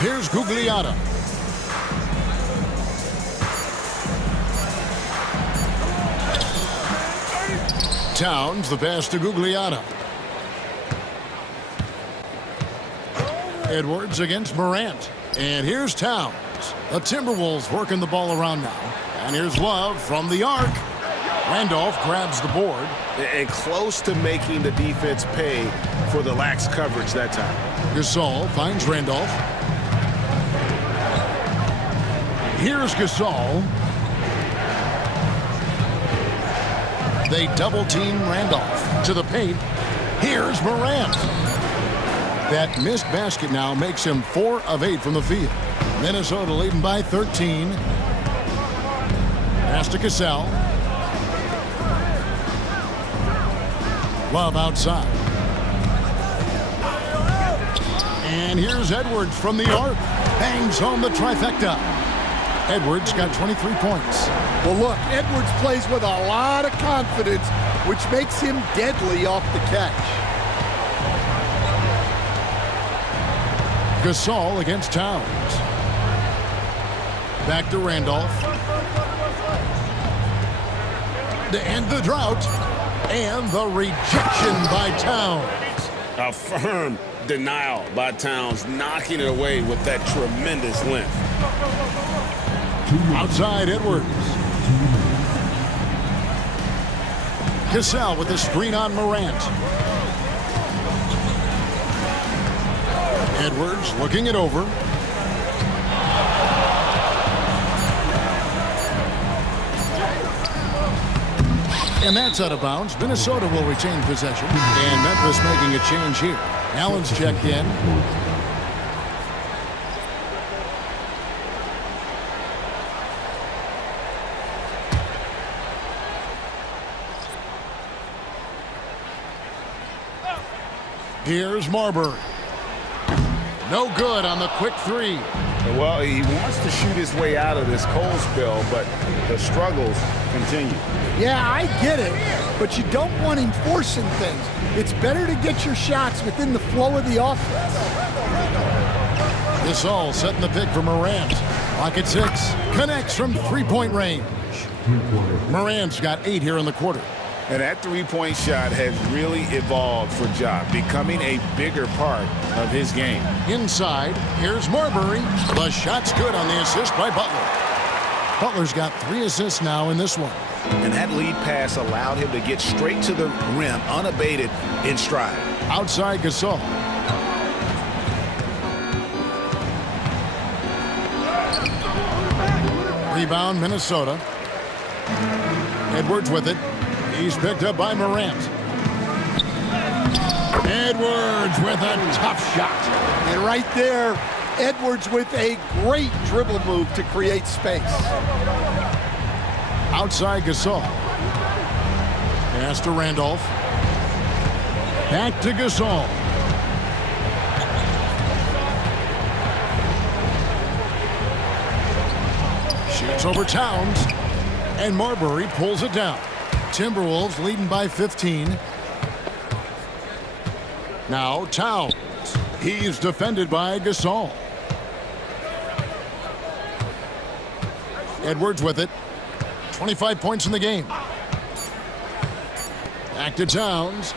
Here's Gugliotta. Towns, the pass to Gugliotta. Edwards against Morant. And here's Towns. The Timberwolves working the ball around now. And here's Love from the arc. Randolph grabs the board. And close to making the defense pay for the lax coverage that time. Gasol finds Randolph. Here's Gasol. They double team Randolph to the paint. Here's Morant. That missed basket now makes him 4 of 8 from the field. Minnesota leading by 13. Pass to Cassell. Love outside. And here's Edwards from the arc. Bangs home the trifecta. Edwards got 23 points. Well, look, Edwards plays with a lot of confidence, which makes him deadly off the catch. Gasol against Towns. Back to Randolph. To end the drought. And the rejection by Towns. A firm denial by Towns, knocking it away with that tremendous length. Outside Edwards. Cassell with the screen on Morant. Edwards looking it over. And that's out of bounds. Minnesota will retain possession. And Memphis making a change here. Allen's checked in. Here's Marbury. No good on the quick three. Well, he wants to shoot his way out of this cold spell, but the struggles continue. Yeah, I get it, but you don't want him forcing things. It's better to get your shots within the flow of the offense. Gasol setting the pick for Morant. Clock at 6. Connects from three-point range. Morant's got 8 here in the quarter. And that three-point shot has really evolved for Ja, becoming a bigger part of his game. Inside, here's Marbury. The shot's good on the assist by Butler. Butler's got 3 assists now in this one. And that lead pass allowed him to get straight to the rim, unabated in stride. Outside Gasol. Rebound, Minnesota. Edwards with it. He's picked up by Morant. Edwards with a tough shot. And right there, Edwards with a great dribble move to create space. Outside Gasol. Pass to Randolph. Back to Gasol. Shoots over Towns. And Marbury pulls it down. Timberwolves leading by 15. Now Towns. He's defended by Gasol. Edwards with it. 25 points in the game. Back to Towns.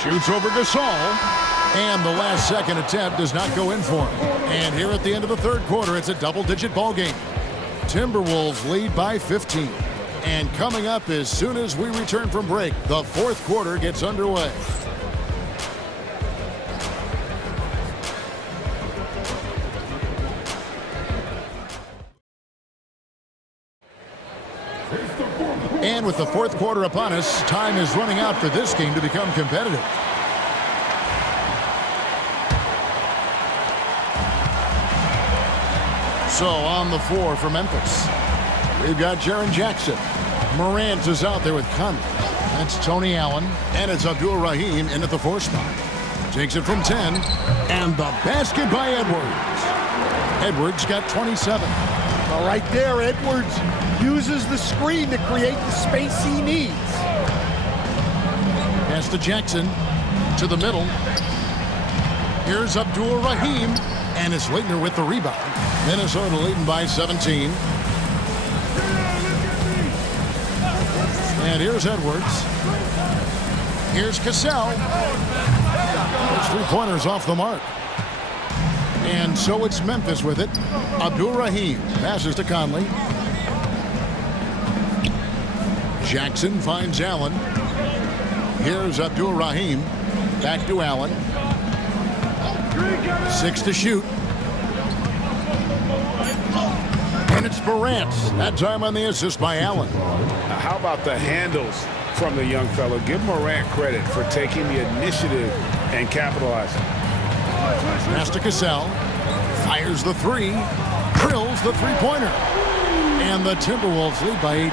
Shoots over Gasol. And the last second attempt does not go in for him. And here at the end of the third quarter, it's a double-digit ball game. Timberwolves lead by 15. And coming up as soon as we return from break, the fourth quarter gets underway. And with the fourth quarter upon us, time is running out for this game to become competitive. So on the floor for Memphis, we've got Jaren Jackson. Morant is out there with Conley. That's Tony Allen, and it's Abdul Rahim in at the 4 spot. Takes it from 10, and the basket by Edwards. Edwards got 27. Well, right there, Edwards uses the screen to create the space he needs. Pass to Jackson, to the middle. Here's Abdul Rahim, and it's Leitner with the rebound. Minnesota leading by 17. And here's Edwards. Here's Cassell. Those 3-pointers off the mark. And so it's Memphis with it. Abdul Rahim passes to Conley. Jackson finds Allen. Here's Abdul Rahim. Back to Allen. 6 to shoot. And it's Morant. That time on the assist by Allen. How about the handles from the young fellow? Give Morant credit for taking the initiative and capitalizing. Pass to Cassell. Fires the 3. Drills the 3-pointer. And the Timberwolves lead by 18.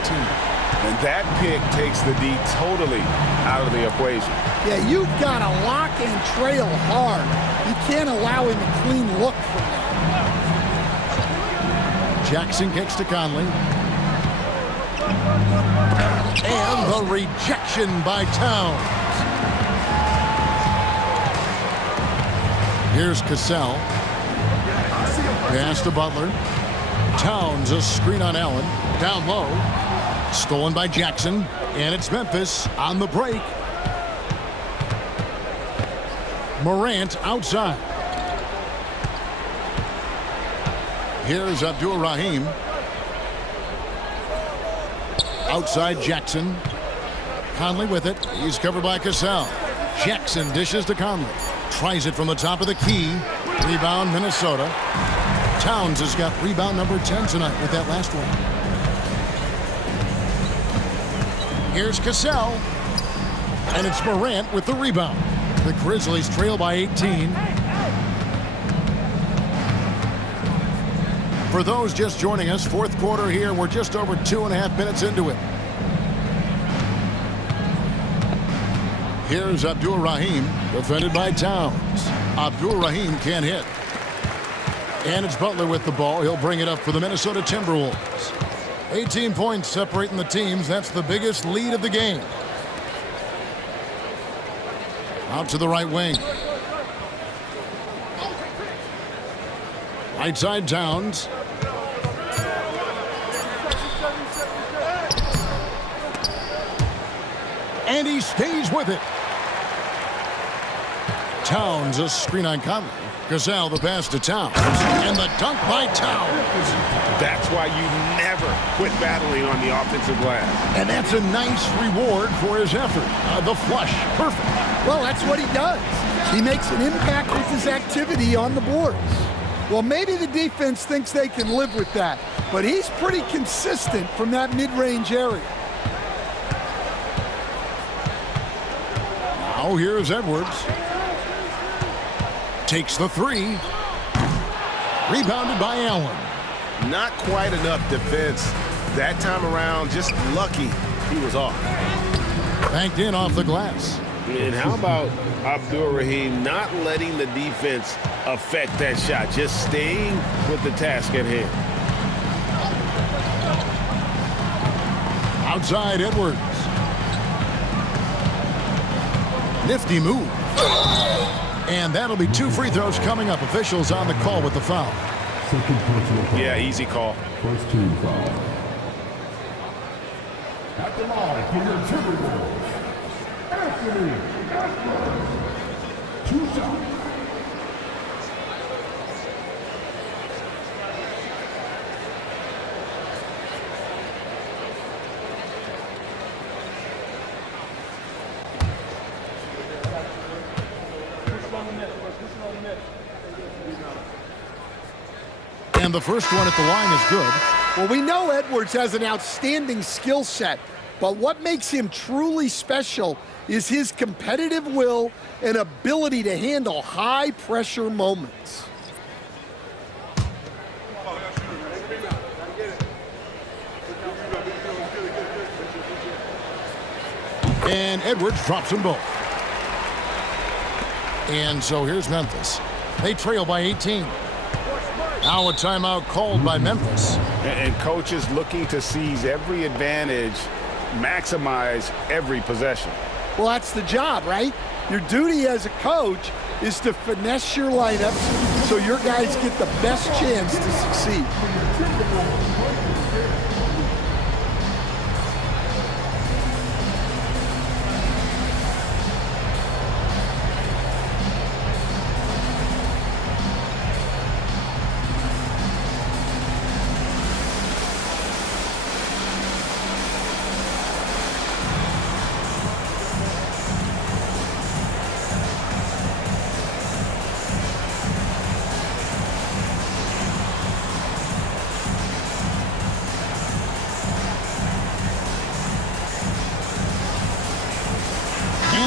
And that pick takes the D totally out of the equation. Yeah, you've got to lock and trail hard. You can't allow him a clean look from that. Jackson kicks to Conley. And the rejection by Towns. Here's Cassell. Pass to Butler. Towns, a screen on Allen. Down low. Stolen by Jackson. And it's Memphis on the break. Morant outside. Here's Abdul Rahim. Outside Jackson. Conley with it. He's covered by Cassell. Jackson dishes to Conley. Tries it from the top of the key. Rebound Minnesota. Towns has got rebound number 10 tonight with that last one. Here's Cassell. And it's Morant with the rebound. The Grizzlies trail by 18. For those just joining us, fourth quarter here. We're just over 2.5 minutes into it. Here's Abdul Rahim, defended by Towns. Abdul-Rahim can't hit. And it's Butler with the ball. He'll bring it up for the Minnesota Timberwolves. 18 points separating the teams. That's the biggest lead of the game. Out to the right wing. Right side Towns. And he stays with it. Towns, a screen on Conley. Gasol, the pass to Towns. And the dunk by Towns. That's why you never quit battling on the offensive glass. And that's a nice reward for his effort. The flush, perfect. Well, that's what he does. He makes an impact with his activity on the boards. Well, maybe the defense thinks they can live with that, but he's pretty consistent from that mid-range area. Now here's Edwards. Takes the three. Rebounded by Allen. Not quite enough defense that time around. Just lucky he was off. Banked in off the glass. And how about Abdul-Rahim not letting the defense affect that shot, just staying with the task at hand. Outside Edwards. Nifty move. And that'll be 2 free throws coming up. Officials on the call with the foul. Second personal foul. Yeah, easy call. First team foul. At the line for your Timberwolves, Anthony Edwards. 2 shots. And the first one at the line is good. Well, we know Edwards has an outstanding skill set, but what makes him truly special is his competitive will and ability to handle high-pressure moments. And Edwards drops them both. And so here's Memphis. They trail by 18. Now a timeout called by Memphis. And coaches looking to seize every advantage, maximize every possession. Well, that's the job, right? Your duty as a coach is to finesse your lineups so your guys get the best chance to succeed.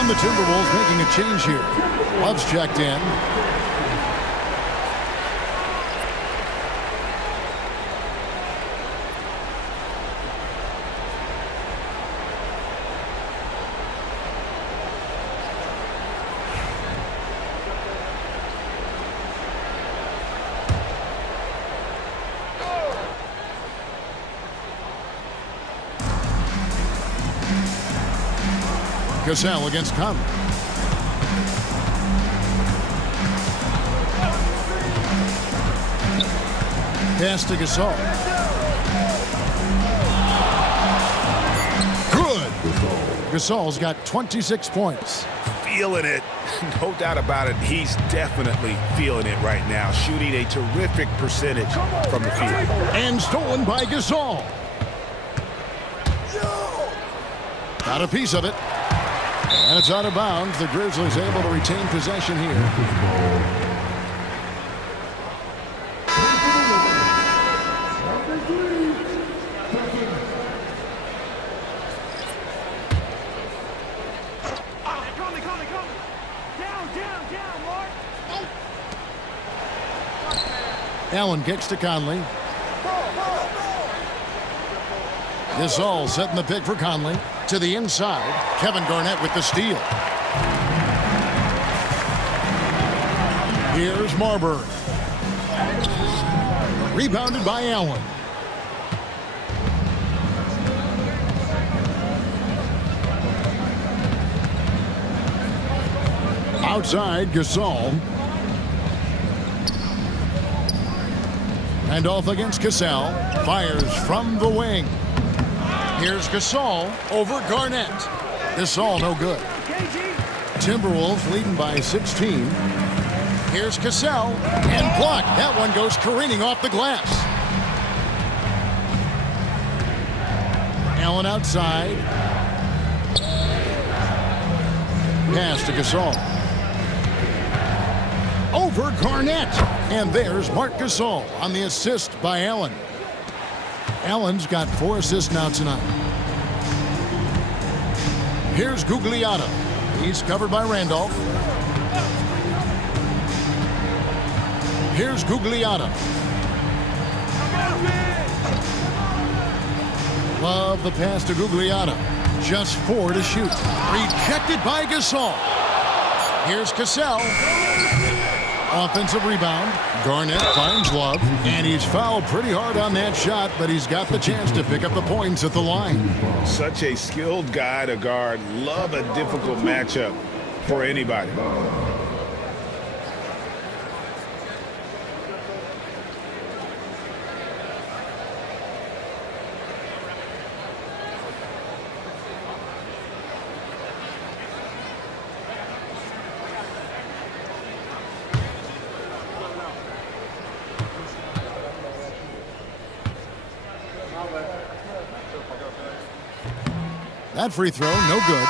The Timberwolves making a change here. Love's checked in. Gasol against Conley. Pass to Gasol. Good. Gasol's got 26 points. Feeling it. No doubt about it. He's definitely feeling it right now. Shooting a terrific percentage from the field. And stolen by Gasol. Got a piece of it. And it's out of bounds. The Grizzlies able to retain possession here. Allen kicks to Conley. Gasol setting the pick for Conley. To the inside. Kevin Garnett with the steal. Here's Marbury. Rebounded by Allen. Outside, Gasol. And off against Cassell. Fires from the wing. Here's Gasol over Garnett. Gasol no good. Timberwolves leading by 16. Here's Cassell. And blocked. That one goes careening off the glass. Allen outside. Pass to Gasol. Over Garnett. And there's Marc Gasol on the assist by Allen. Allen's got 4 assists now tonight. Here's Gugliotta. He's covered by Randolph. Here's Gugliotta. Love the pass to Gugliotta. Just 4 to shoot. Rejected by Gasol. Here's Cassell. Offensive rebound. Garnett finds Love, and he's fouled pretty hard on that shot, but he's got the chance to pick up the points at the line. Such a skilled guy to guard. Love a difficult matchup for anybody. That free throw, no good.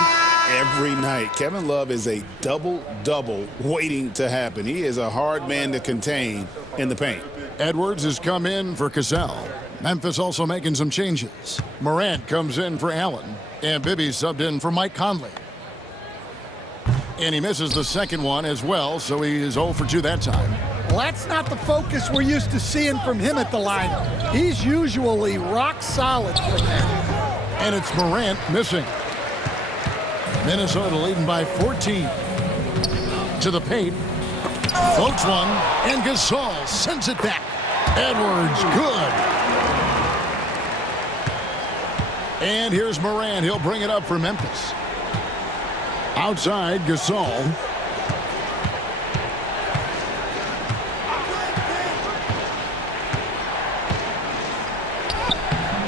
Every night, Kevin Love is a double-double waiting to happen. He is a hard man to contain in the paint. Edwards has come in for Cassell. Memphis also making some changes. Morant comes in for Allen. And Bibby subbed in for Mike Conley. And he misses the second one as well, so he is 0 for 2 that time. Well, that's not the focus we're used to seeing from him at the line. He's usually rock solid from there. And it's Morant missing. Minnesota leading by 14. To the paint. Floats one. And Gasol sends it back. Edwards, good. And here's Morant. He'll bring it up for Memphis. Outside, Gasol.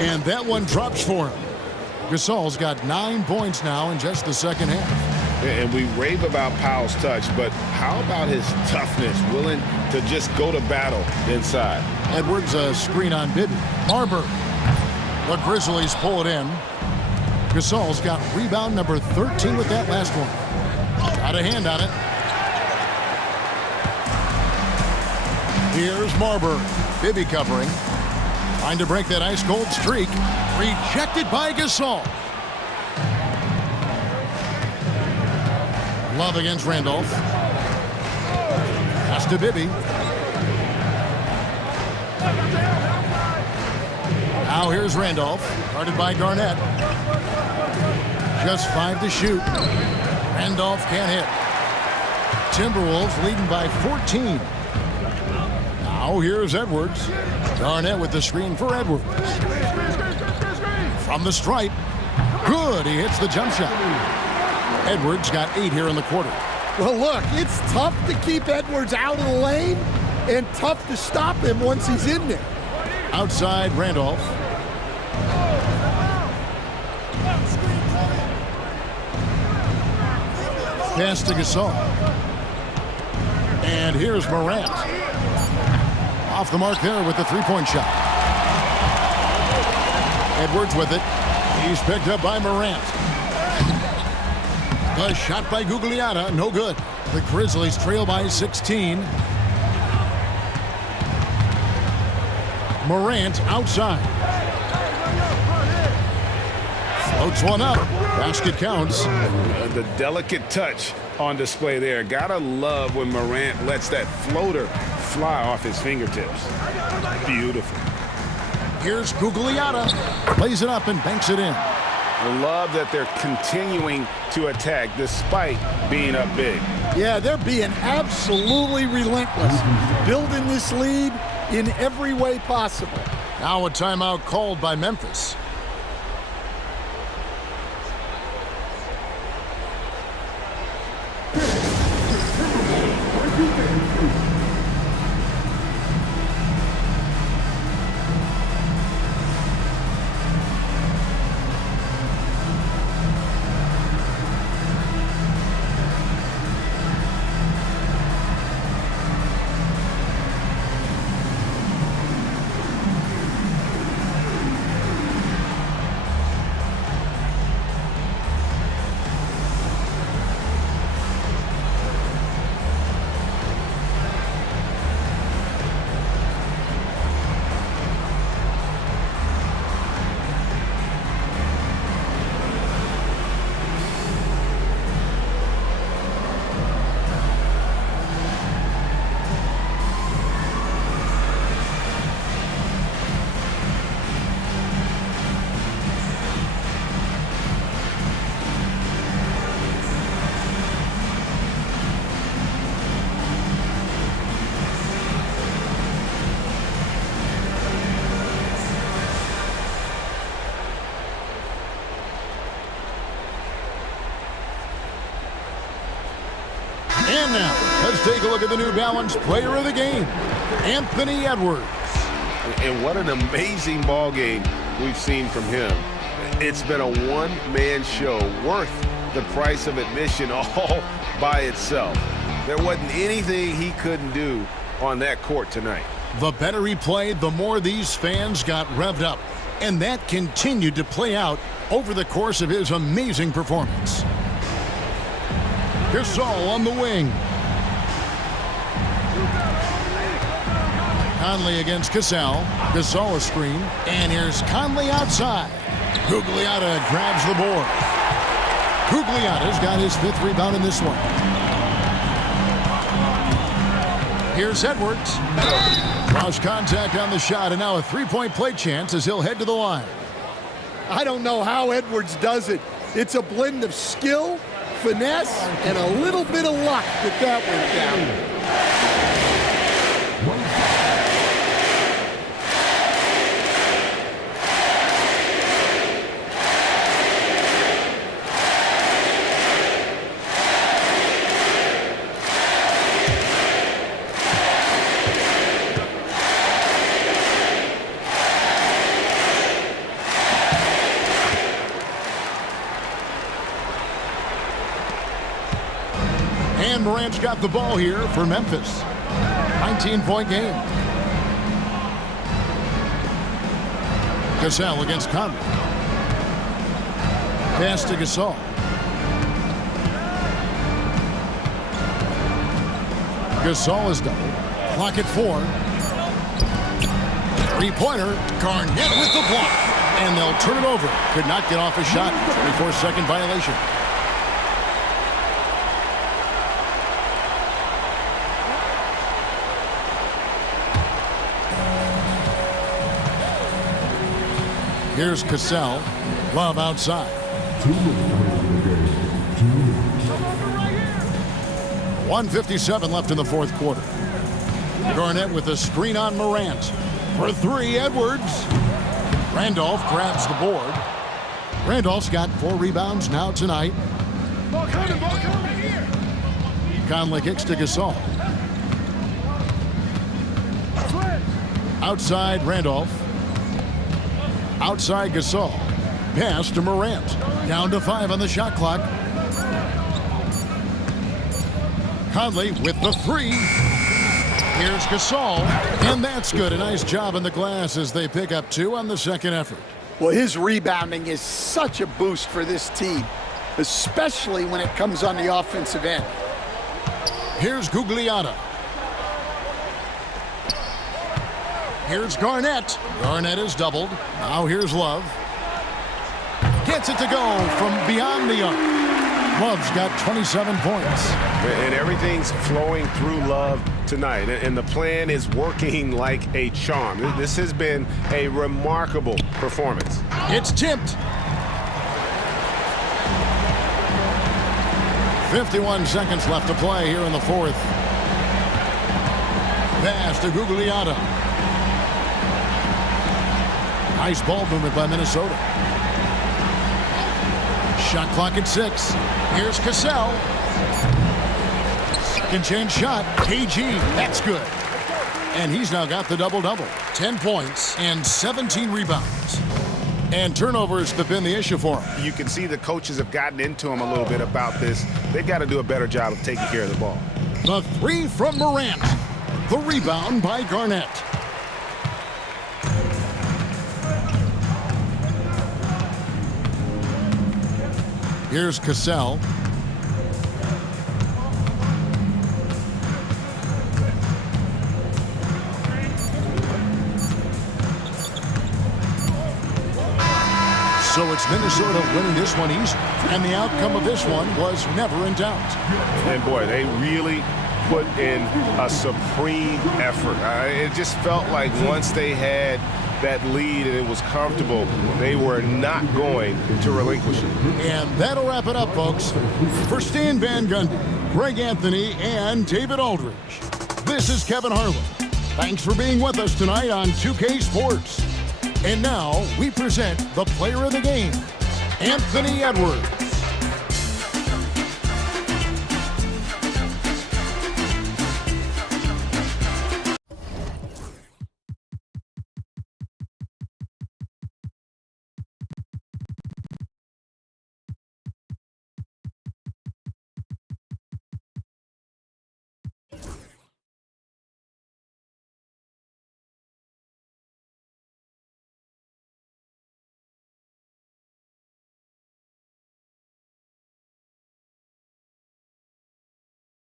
And that one drops for him. Gasol's got 9 points now in just the second half. And we rave about Powell's touch, but how about his toughness, willing to just go to battle inside? Edwards a screen on Bibby. Barber. The Grizzlies pull it in. Gasol's got rebound number 13 with that last one. Got a hand on it. Here's Marbury. Bibby covering. Trying to break that ice-cold streak. Rejected by Gasol. Love against Randolph. Pass to Bibby. Now here's Randolph. Guarded by Garnett. Just 5 to shoot. Randolph can't hit. Timberwolves leading by 14. Now here's Edwards. Garnett with the screen for Edwards. From the stripe. Good. He hits the jump shot. Edwards got 8 here in the quarter. Well, look, it's tough to keep Edwards out of the lane and tough to stop him once he's in there. Outside, Randolph. Pass to Gasol. And here's Morant. Off the mark there with the three-point shot. Edwards with it. He's picked up by Morant. The shot by Gugliotta, no good. The Grizzlies trail by 16. Morant outside. Floats one up. Basket counts. The delicate touch on display there. Gotta love when Morant lets that floater fly off his fingertips. Beautiful. Here's Gugliotta. Plays it up and banks it in. I love that they're continuing to attack despite being up big. Yeah, they're being absolutely relentless, building this lead in every way possible. Now a timeout called by Memphis. And now, let's take a look at the New Balance Player of the Game, Anthony Edwards. And what an amazing ball game we've seen from him. It's been a one-man show worth the price of admission all by itself. There wasn't anything he couldn't do on that court tonight. The better he played, the more these fans got revved up. And that continued to play out over the course of his amazing performance. Gasol on the wing. Conley against Gasol. Gasol a screen. And here's Conley outside. Gugliotta grabs the board. Gugliotta's got his 5th rebound in this one. Here's Edwards. Draws contact on the shot, and now a 3-point play chance as he'll head to the line. I don't know how Edwards does it. It's a blend of skill, finesse, and a little bit of luck that went down. And Morant's got the ball here for Memphis. 19-point game. Gasol against Conley. Pass to Gasol. Gasol is doubled. Clock at 4. 3-pointer. Garnett with the block. And they'll turn it over. Could not get off a shot. 24-second violation. Here's Cassell. Love outside. 1:57 left in the 4th quarter. Garnett with a screen on Morant. For 3, Edwards. Randolph grabs the board. Randolph's got 4 rebounds now tonight. Conley kicks to Gasol. Outside Randolph. Outside Gasol. Pass to Morant. Down to 5 on the shot clock. Conley with the 3. Here's Gasol. And that's good. A nice job in the glass as they pick up 2 on the second effort. Well, his rebounding is such a boost for this team, especially when it comes on the offensive end. Here's Gugliotta. Here's Garnett. Garnett is doubled. Now here's Love. Gets it to go from beyond the arc. Love's got 27 points. And everything's flowing through Love tonight. And the plan is working like a charm. This has been a remarkable performance. It's tipped. 51 seconds left to play here in the fourth. Pass to Gugliotta. Nice ball movement by Minnesota. Shot clock at 6. Here's Cassell. Second chance shot. KG. That's good. And he's now got the double-double. 10 points and 17 rebounds. And turnovers have been the issue for him. You can see the coaches have gotten into him a little bit about this. They've got to do a better job of taking care of the ball. The three from Morant. The rebound by Garnett. Here's Cassell. So it's Minnesota winning this one easy. And the outcome of this one was never in doubt. And boy, they really put in a supreme effort. It just felt like once they had that lead and it was comfortable, they were not going to relinquish it. And that'll wrap it up, folks. For Stan Van Gundy, Greg Anthony, and David Aldridge, this is Kevin Harlan. Thanks for being with us tonight on 2K Sports. And now we present the player of the game, Anthony Edwards.